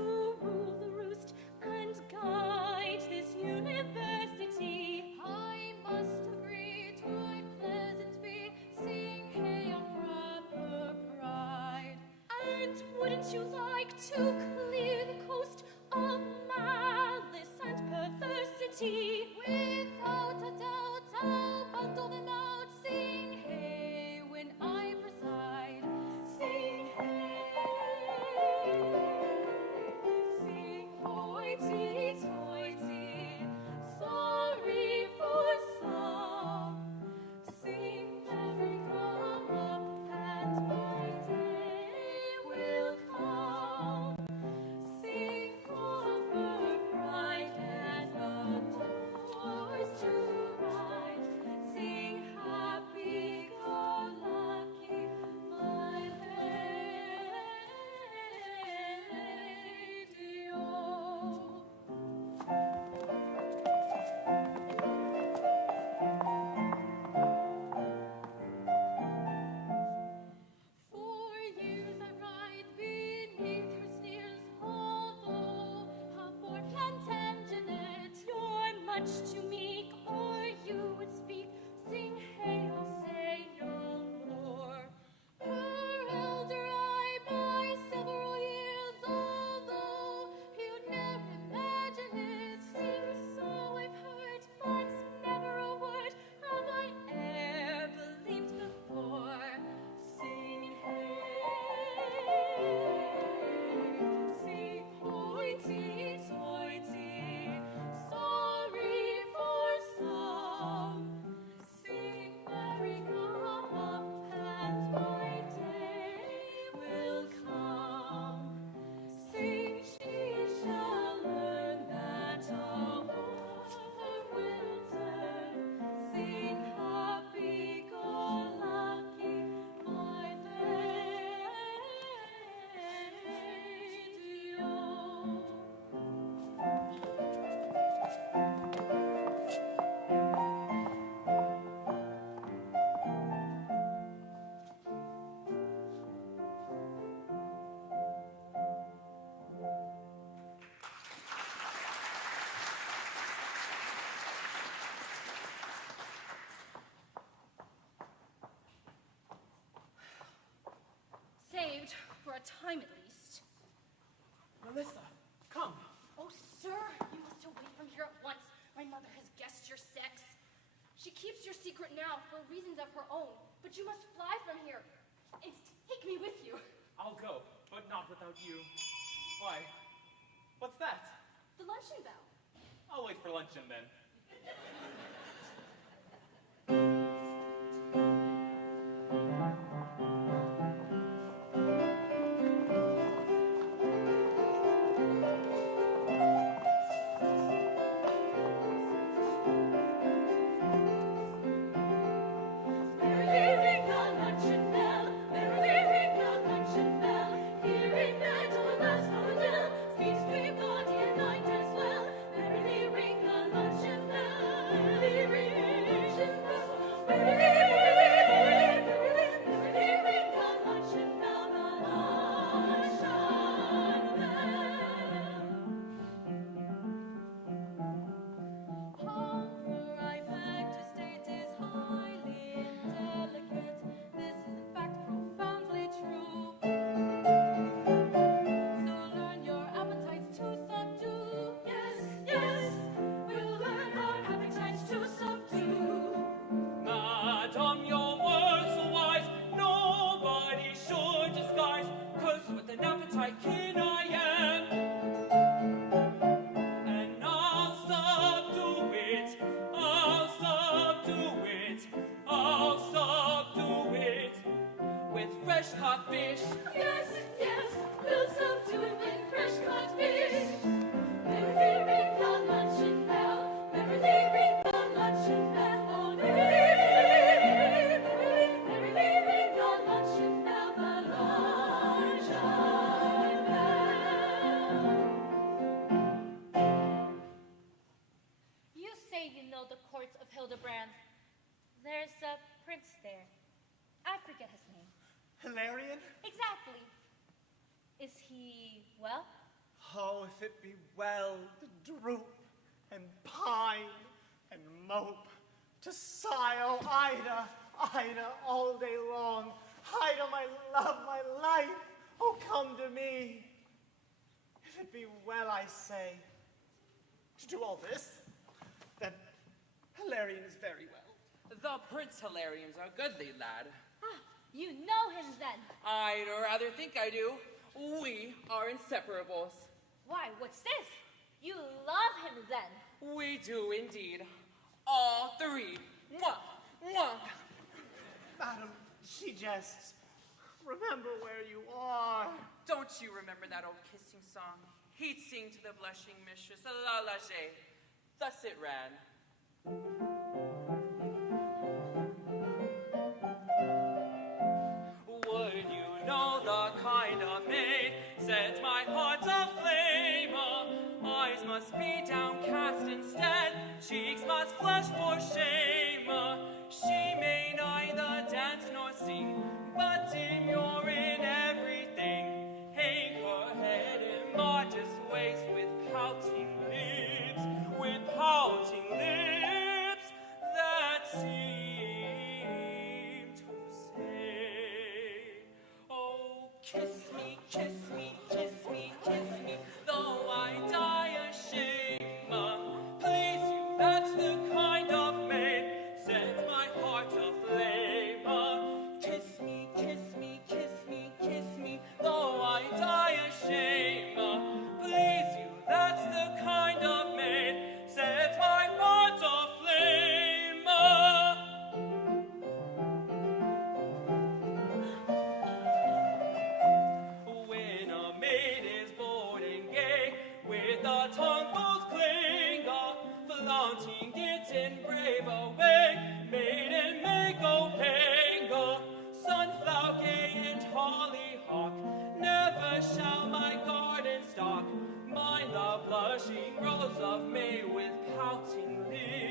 rule the roost and guide this university? I must agree 'twould pleasant be, seeing hey on proper pride. And wouldn't you like to clear the coast of malice and perversity? Without a doubt, I'll bundle them out, sing hey when I preside. Sing hey, Sing hoity-toity, sorry for some. sing merry come up, and my day will come. for a time at least. Melissa, come. Oh, sir, you must away from here at once. My mother has guessed your sex. She keeps your secret now for reasons of her own, but you must fly from here and take me with you. I'll go, but not without you. Why? What's that? The luncheon bell. I'll wait for luncheon then. the courts of Hildebrand. There's a prince there. I forget his name. Hilarion? Exactly. Is he well? Oh, if it be well to droop and pine and mope, to sigh, oh, Ida, Ida, all day long. Ida, my love, my life, oh, come to me. If it be well, I say, to do all this, then Hilarion is very well. The Prince Hilarion's a goodly lad. Ah, you know him then. I'd rather think I do. We are inseparables. Why, what's this? You love him then. We do indeed. All three. Mwah! Mwah! Madam, she jests. Remember where you are. Don't you remember that old kissing song? He'd sing to the blushing mistress, La Lage. Thus it ran. Would you know the kind of maid sets my heart aflame? Eyes must be downcast instead, cheeks must flush for shame. She may neither dance nor sing, but demure in everything. Hang her head in modest waist with pouting lips that seem to say, oh, kiss me, kiss me, kiss me, kiss me, though I die ashamed. Please you, that's the kind of maid sets my heart aflame. Kiss me, kiss me, kiss me, kiss me, though I die ashamed. Please you, that's the kind of maid sets my heart aflame. When a maid is bold and gay, with a tongue both cling, flaunting it in brave away, maiden may go hang, sunflower gay and hollyhock, never shall my garden stock, mind the blushing rose of May with pouting lips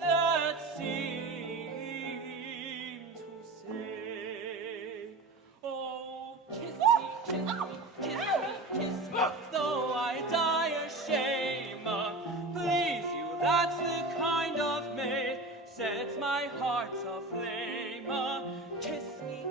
that seem to say, oh, kiss me, kiss me, kiss me, kiss me, though I die ashamed. Please you, that's the kind of maid sets my heart aflame. Kiss me,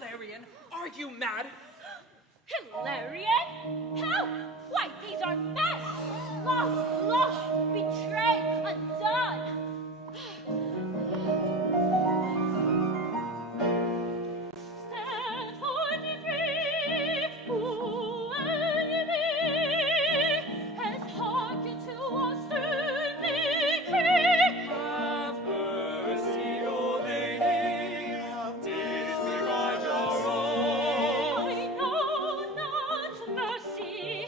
Hilarion, are you mad? Hilarion? How? Why, these are men! Lost, betrayed, undone! Stand for the brave, whoever ye be, and hearken to our stern decree. Have mercy, O Lady, disregard your own. I know not mercy,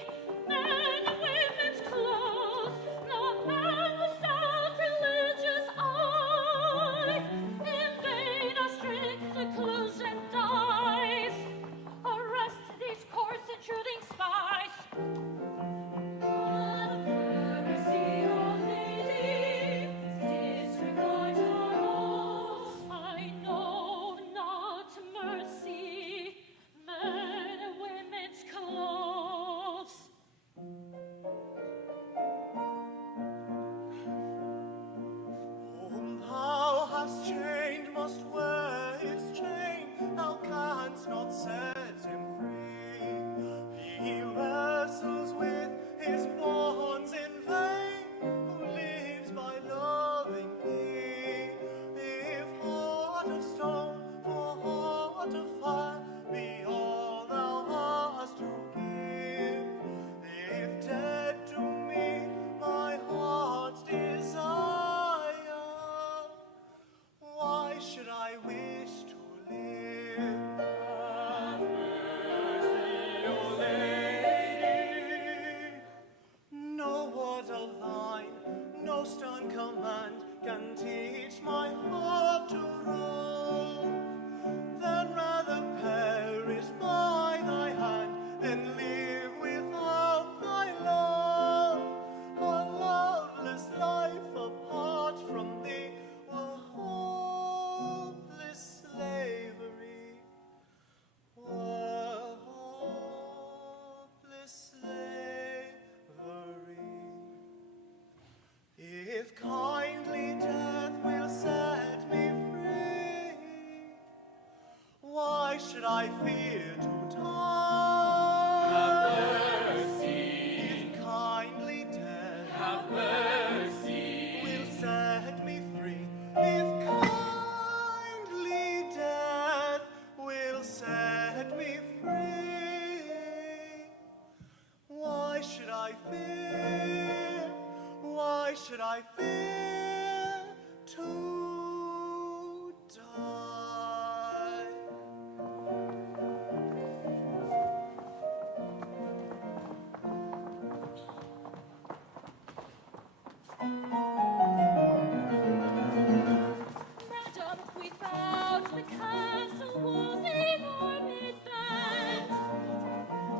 men and women's clothes, not man with sacrilegious eyes, invade our strict seclusion dies. Arrest these coarse intruding spies. Have mercy, O Lady, disregard your oath. I know not mercy, men and women's clothes. Whom thou hast chained must wear his chain, thou canst not set him free. He wrestles with his bonds in vain, who lives by loving thee. If heart of stone for heart of fire be all thou hast to give, if dead to me my heart's desire, why should I wish to live? Have mercy, O Lady. No word of thine, no stern command can teach my heart to rove. Then rather perish by thy hand than live without thy love. A loveless life apart from thee were hopeless slavery. Were hopeless slavery. If kindly death will set me free, why should I fear to die? Have mercy. If kindly death Have mercy. will set me free, if kindly death will set me free, why should I fear? Why should I fear to die? Madam, without the castle walls an armed band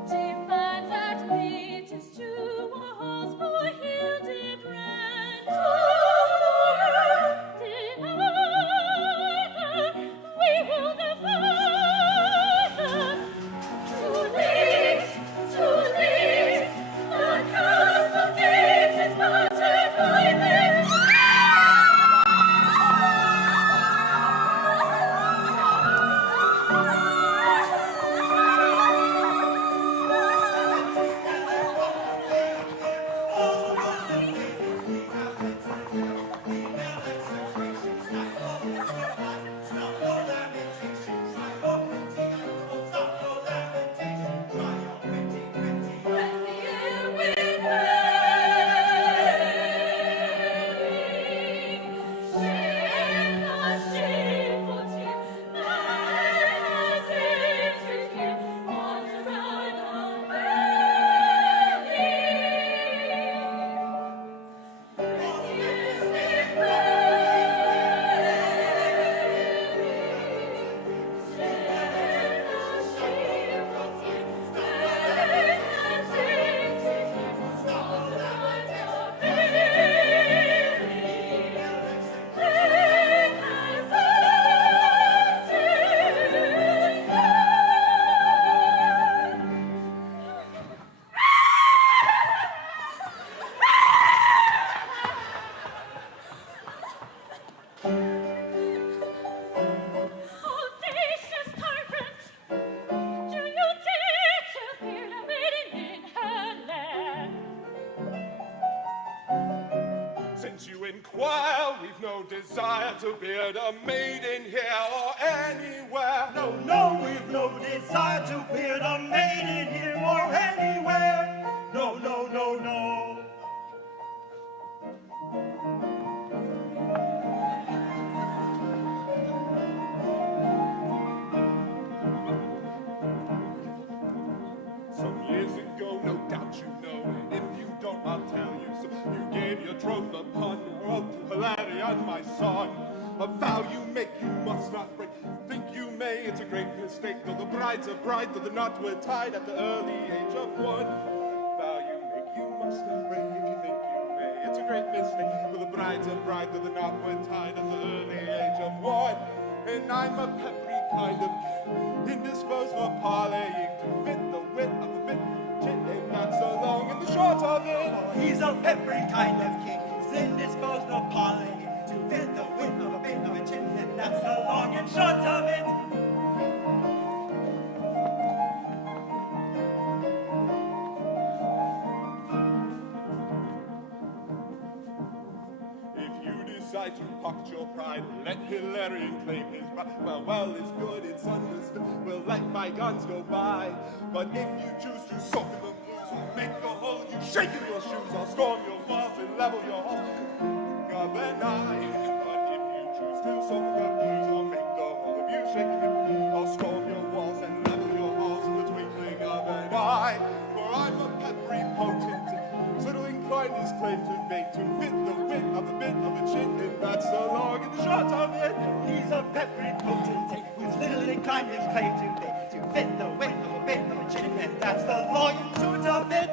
demands admittance to our halls for Hildebrand. desire to beard a maiden here or anywhere. No, no, we've no desire to beard a maiden here or anywhere. No, no, no, no. Some years ago, no doubt you know, and if you don't, I'll tell you. So you gave your troth upon your oath to Hilarion, my son. A vow you make, you must not break. Think you may, it's a great mistake. Though the bride's a bride, though the knot were tied at the early age of 1. Vow you make, you must not break if you think you may. It's a great mistake. Though the bride's a bride, though the knot were tied at the early age of 1. And I'm a peppery kind of indisposed for parleying to fit the wit of a bit. Ain't not so long and the short of it. Oh, he's a peppery kind of king. He's indisposed for parleying to fit the wit of a bit of a chin, and that's the long and short of it. If you decide to pocket your pride, let Hilarion claim his bride. Well is good, it's understood. We'll let bygones go by. But if you choose to soak in the blues, I'll make a hole, you shake in your shoes, I'll storm your walls and level your halls. God, then but if you choose to soak in the blues, I'll make the whole of you shaking it. I'll storm your walls and level your halls in the twinkling of an eye. For I'm a peppery potentate, little inclined his claim to make, to fit the wit of a bit of a chin, and that's the long and the short of it. He's a peppery potentate who's little inclined his claim to make, to fit the wit of a bit of a chin, and that's the long and short of it.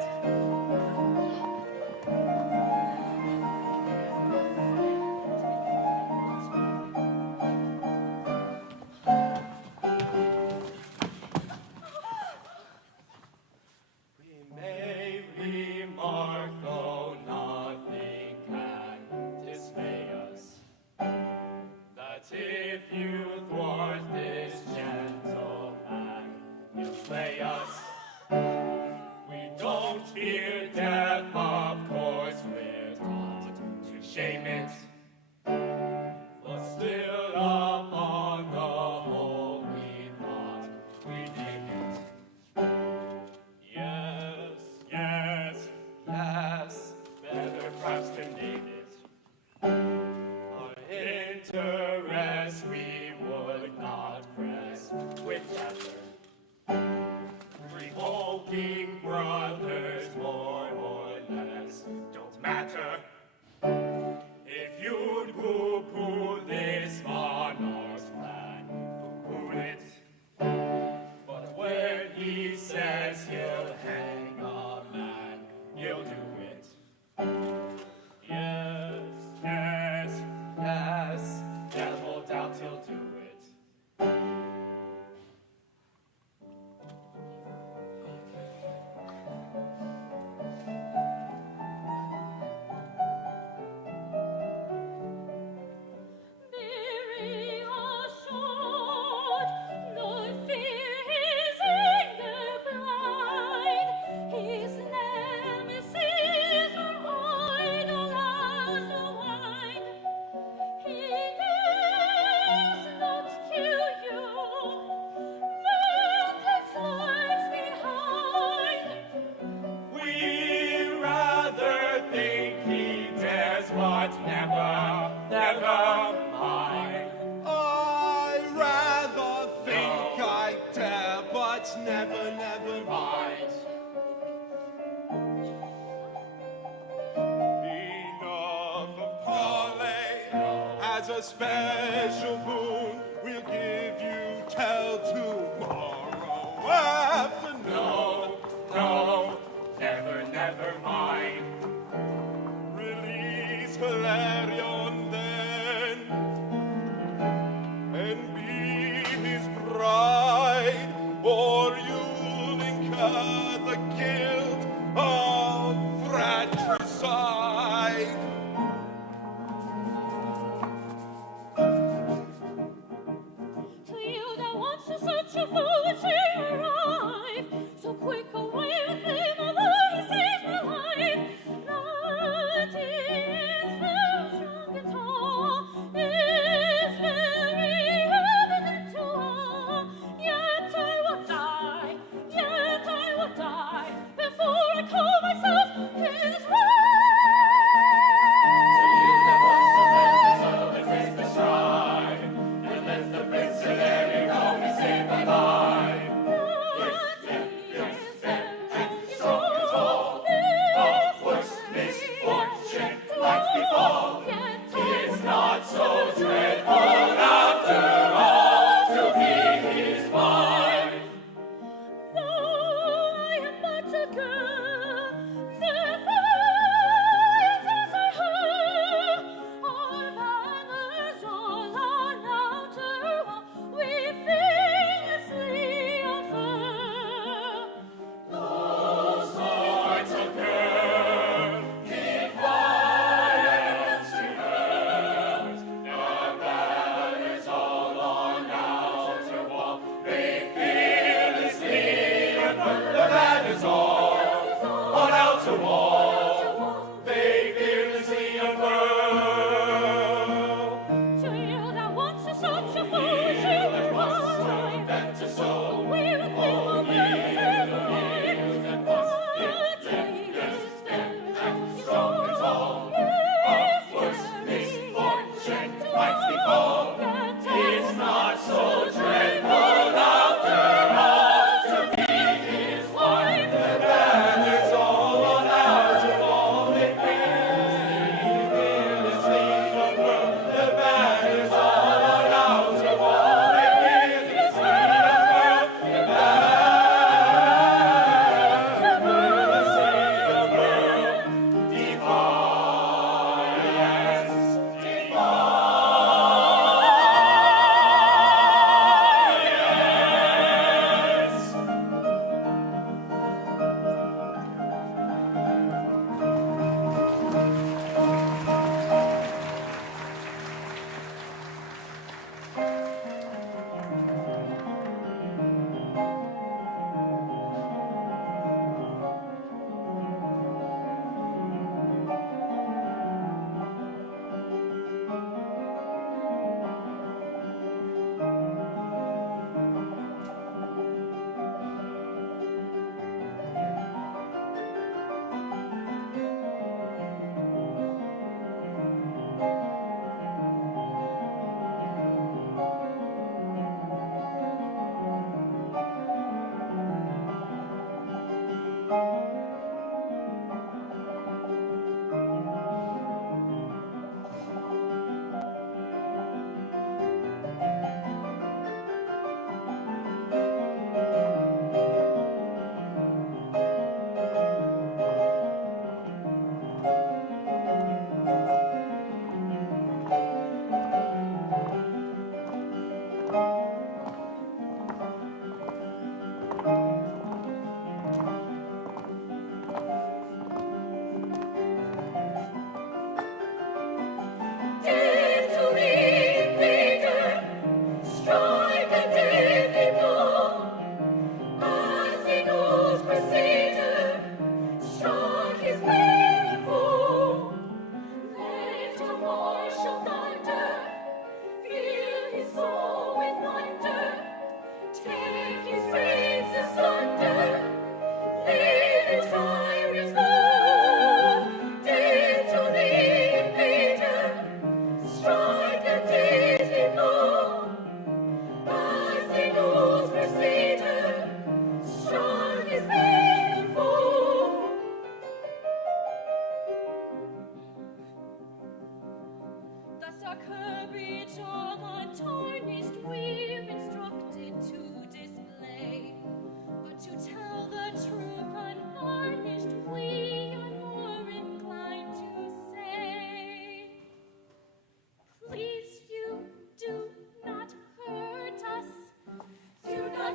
A special boon we'll give you till tomorrow afternoon. No, no, never, never mind. Release Hilarion then, and be his bride, or you'll incur the guilt of fratricide. Such a fool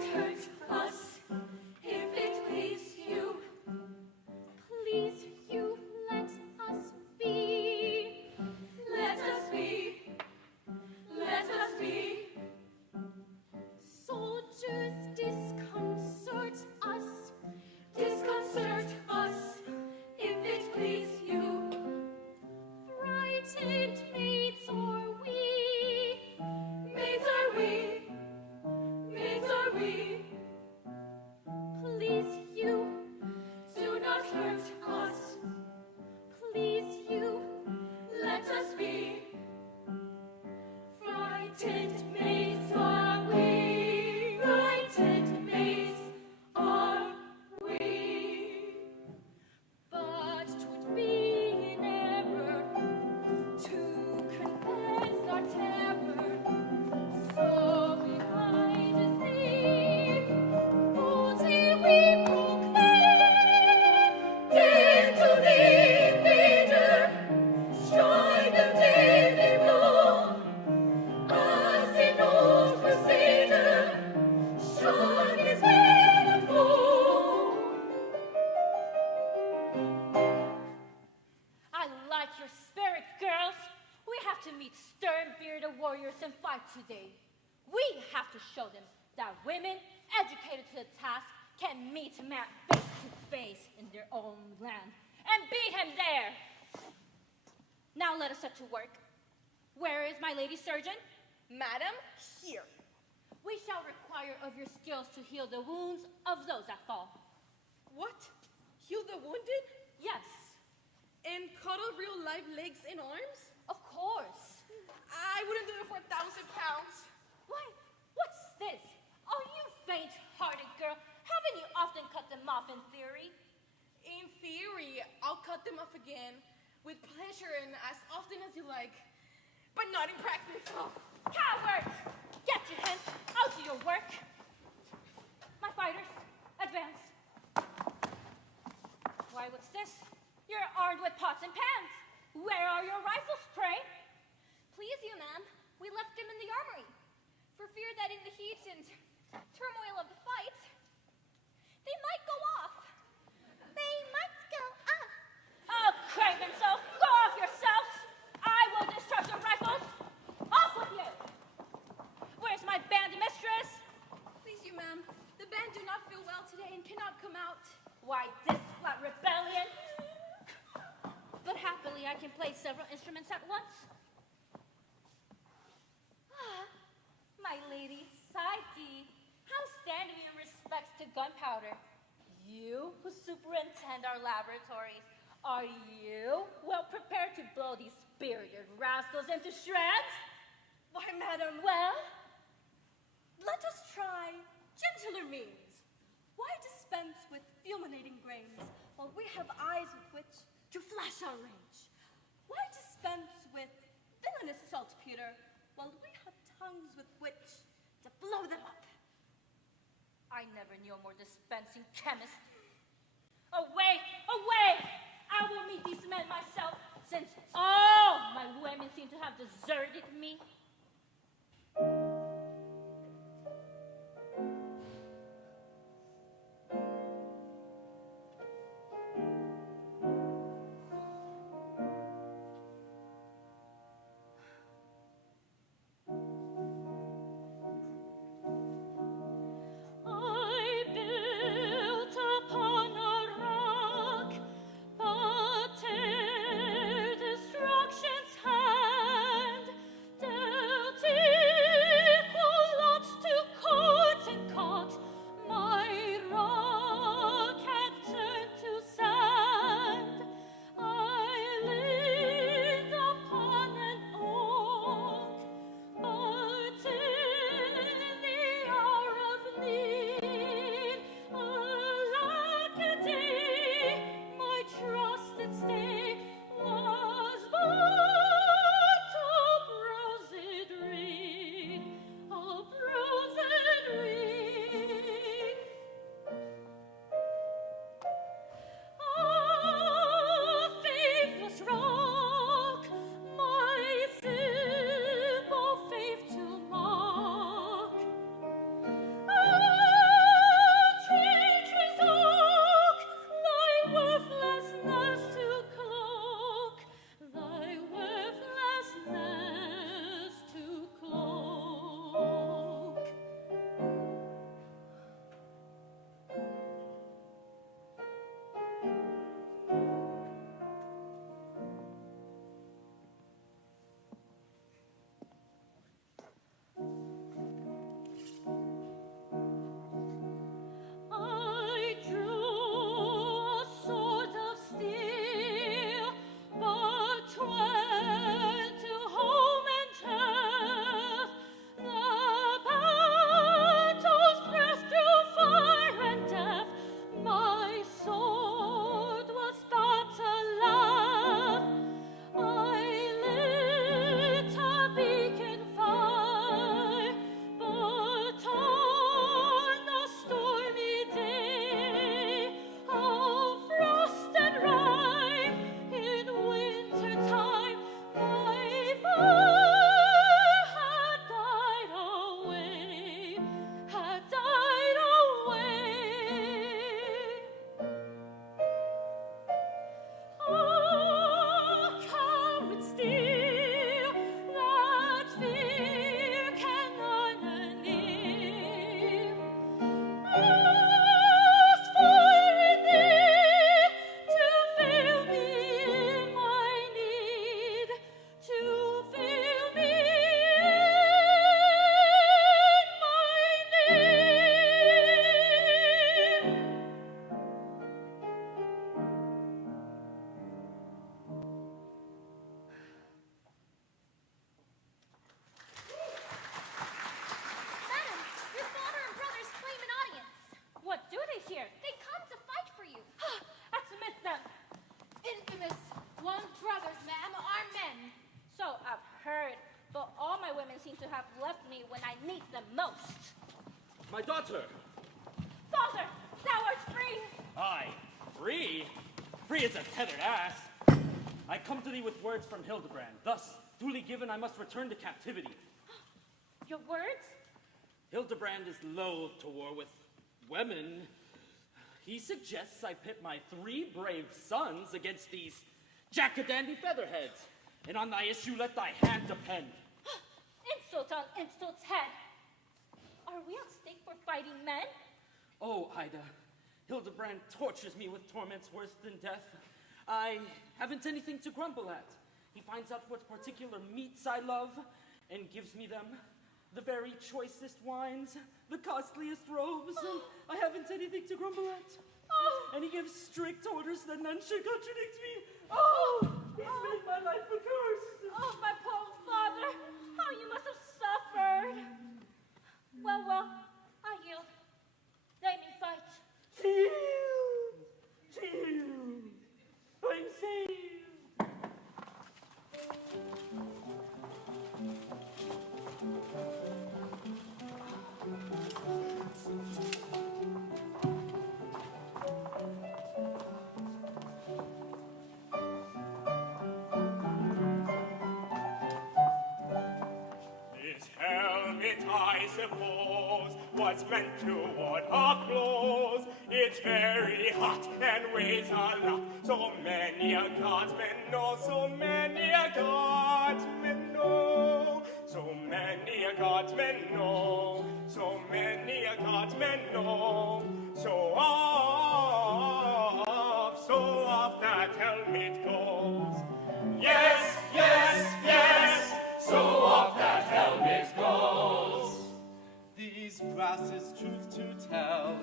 not hurt us, if it please you. Please you, let us be. Let us be. Let us be. Soldiers, disconcert us. Disconcert us, if it please you. Frightened maids are we. Maids are we. Maids are we. Please you, do not hurt us. Please you, let us be. Frightened maids are we. Frightened maids are we. But 'twould be an error to confess our terror. So we hide as leave, till we proclaim death to the invader, strike a deadly blow, as an old crusader struck his venom foe. I like your spirit, girls. We have to meet stern-bearded warriors and fight today. We have to show them that women, educated to the task, can meet a man face to face in their own land and beat him there. Now let us set to work. Where is my lady surgeon? Madam, here. We shall require of your skills to heal the wounds of those that fall. What? Heal the wounded? Yes, And cuddle real live legs and arms? of course. I wouldn't do it for 1,000 pounds. Why, what's this? Oh, you faint-hearted girl. Haven't you often cut them off in theory? In theory, I'll cut them off again with pleasure and as often as you like, but not in practice. Cowards! Get your hands out to your work. My fighters, advance. Why, what's this? You're armed with pots and pans. Where are your rifles, pray? Please you, ma'am, we left them in the armory, for fear that in the heat and turmoil of the fight, they might go off. They might go off. Oh, craven soul, go off yourselves. I will discharge your rifles. Off with you. Where's my band mistress? Please you, ma'am, the band do not feel well today and cannot come out. Why, this flat rebellion. But happily, I can play several instruments at once. Ah, my lady Psyche, how stand we in respects to gunpowder? You who superintend our laboratories, are you well prepared to blow these spirited rascals into shreds? Why, madam, Well, let us try gentler means. Why dispense with fulminating grains while we have eyes with which to flash our rage? Why dispense with villainous saltpeter while we have tongues with which to blow them up? I never knew a more dispensing chemist. Away, away! I will meet these men myself, since all my women seem to have deserted me. I built upon a rock, but ere destruction's hand dealt it free as a tethered ass. I come to thee with words from Hildebrand. Thus, duly given, I must return to captivity. Your words? Hildebrand is loath to war with women. He suggests I pit my 3 brave sons against these jack-a-dandy featherheads, and on thy issue let thy hand depend. Insult on insult's head. Are we at stake for fighting men? Oh, Ida, Hildebrand tortures me with torments worse than death. I haven't anything to grumble at. He finds out what particular meats I love and gives me them. The very choicest wines, the costliest robes, and I haven't anything to grumble at. And he gives strict orders that none should contradict me. He's made my life a curse. Oh, my poor father, how you must have suffered. Well, I yield. Let me fight. Shield! I'm saved! This helmet, I suppose, was meant to ward off blows. It's very hot and weighs a lot. So many a guardsman know, so many a guardsman know. So many a guardsman know, so many a guardsman know. So off that helmet goes. Yes, yes, yes, so off that helmet goes. These brasses, truth to tell,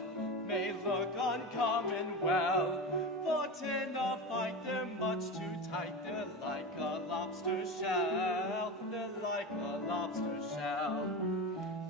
may look uncommon well, but in a fight they're much too tight. They're like a lobster shell. They're like a lobster shell.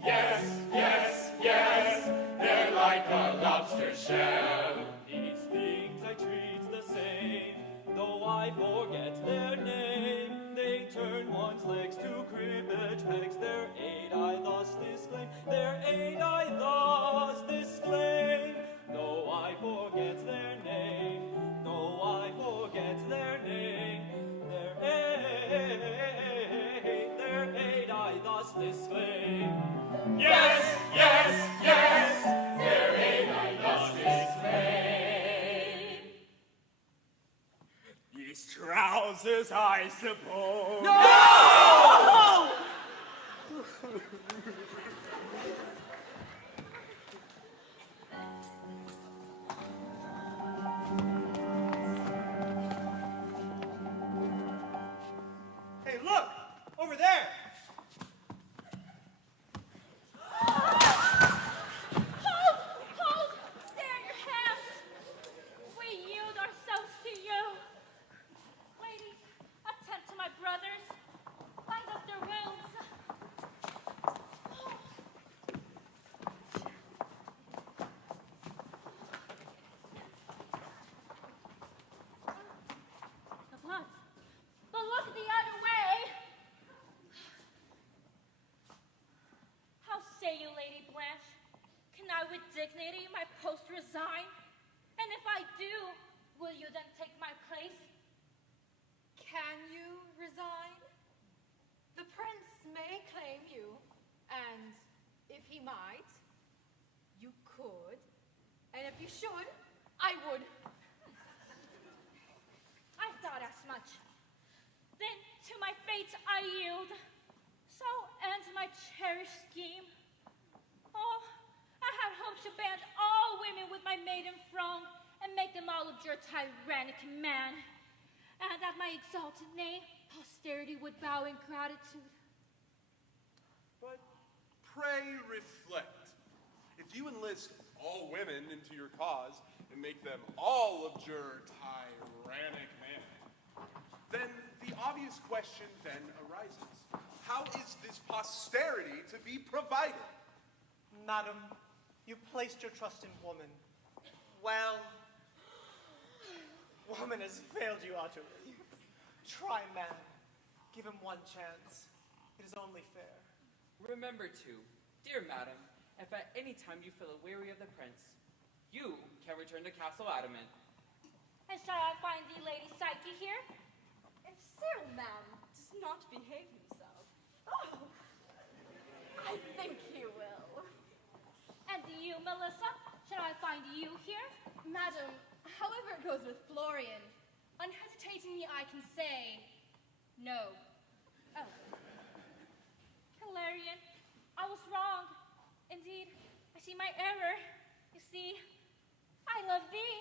Yes, yes, yes, they're like a lobster shell. These things I treat the same, though I forget their name. They turn one's legs to cribbage pegs. Their aid I thus disclaim. Their aid I thus disclaim. Though I forget their name. Though I forget their name. Their aid I thus disclaim. Yes, yes, yes, their aid I thus disclaim. These trousers, I suppose. No! Hey, look! Over there! Hold! Stand your hands! We yield ourselves to you. Ladies, attend to my brothers. Bind up their wounds. The blood. But look the other way. How say you, Lady Blanche? Can I with dignity my post resign? And if I do, will you then take my place? Can you resign? The prince may claim you, and if he might, you could, and if you should, I would. I thought as much. Then to my fate I yield. So ends my cherished scheme. Oh, I had hoped to band all women with my maiden throng and make them all abjure tyrannic man. And at my exalted name, posterity would bow in gratitude. But pray reflect. If you enlist all women into your cause and make them all abjure tyrannic man, then the obvious question then arises. How is this posterity to be provided? Madam, you placed your trust in woman. Well, woman has failed you utterly. Try man. Give him one chance. It is only fair. Remember too, dear madam, if at any time you feel weary of the prince, you can return to Castle Adamant. And shall I find the Lady Psyche here? If Cyril, ma'am, does not behave himself, oh, I think he will. And you, Melissa, shall I find you here? Madam, however it goes with Florian, unhesitatingly I can say no. Oh. Hilarion, I was wrong. Indeed, I see my error. You see, I love thee.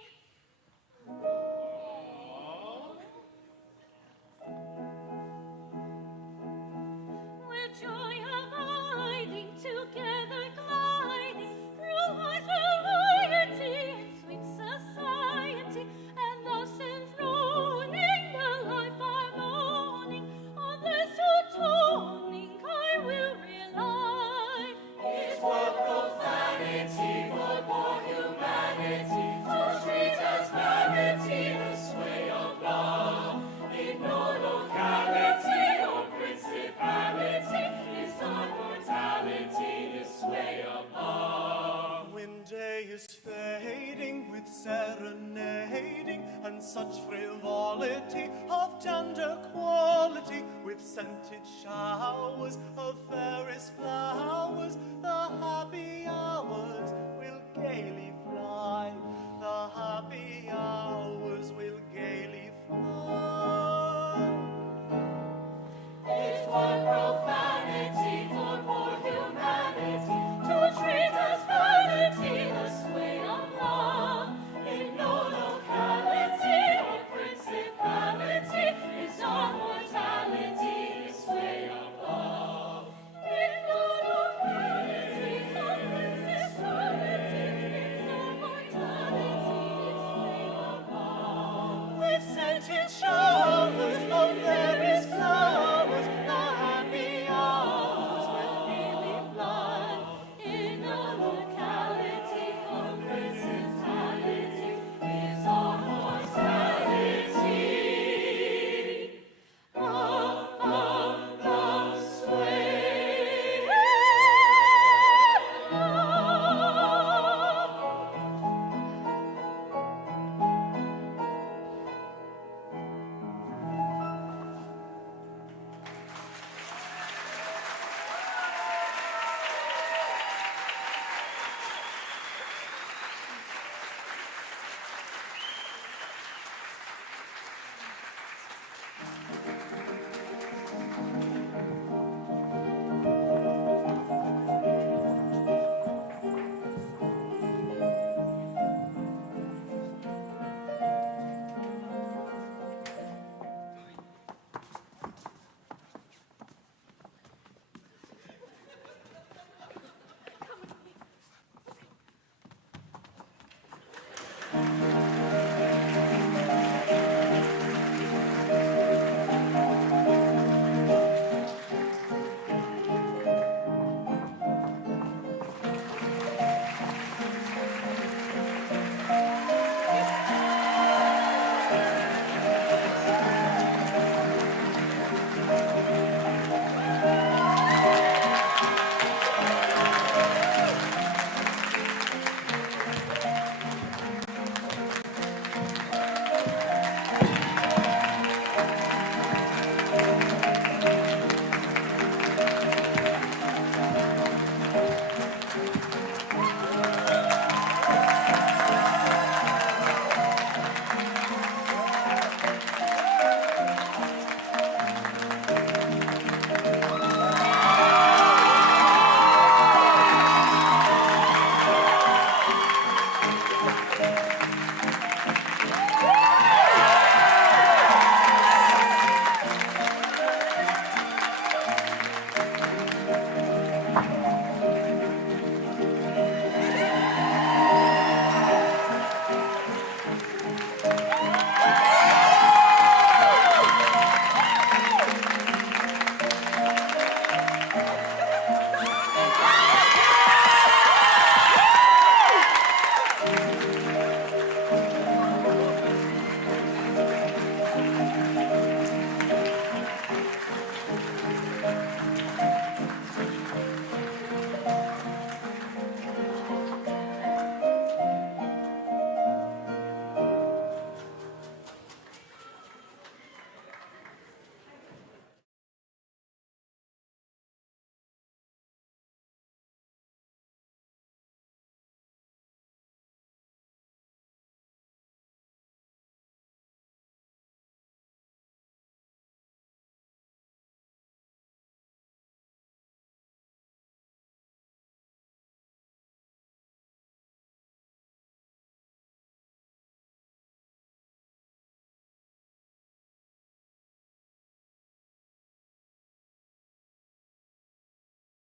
With joy abiding, together gliding through wise variety and sweet society, and thus enthroning the life I'm owning, on this atoning I will rely. It were profanity for poor humanity to treat as vanity the sway of law. In no locality or principality is not mortality the sway of law. When day is fading with serenading and such frivolity of tender quality, with scented showers of fairest flowers, the happy hours will gaily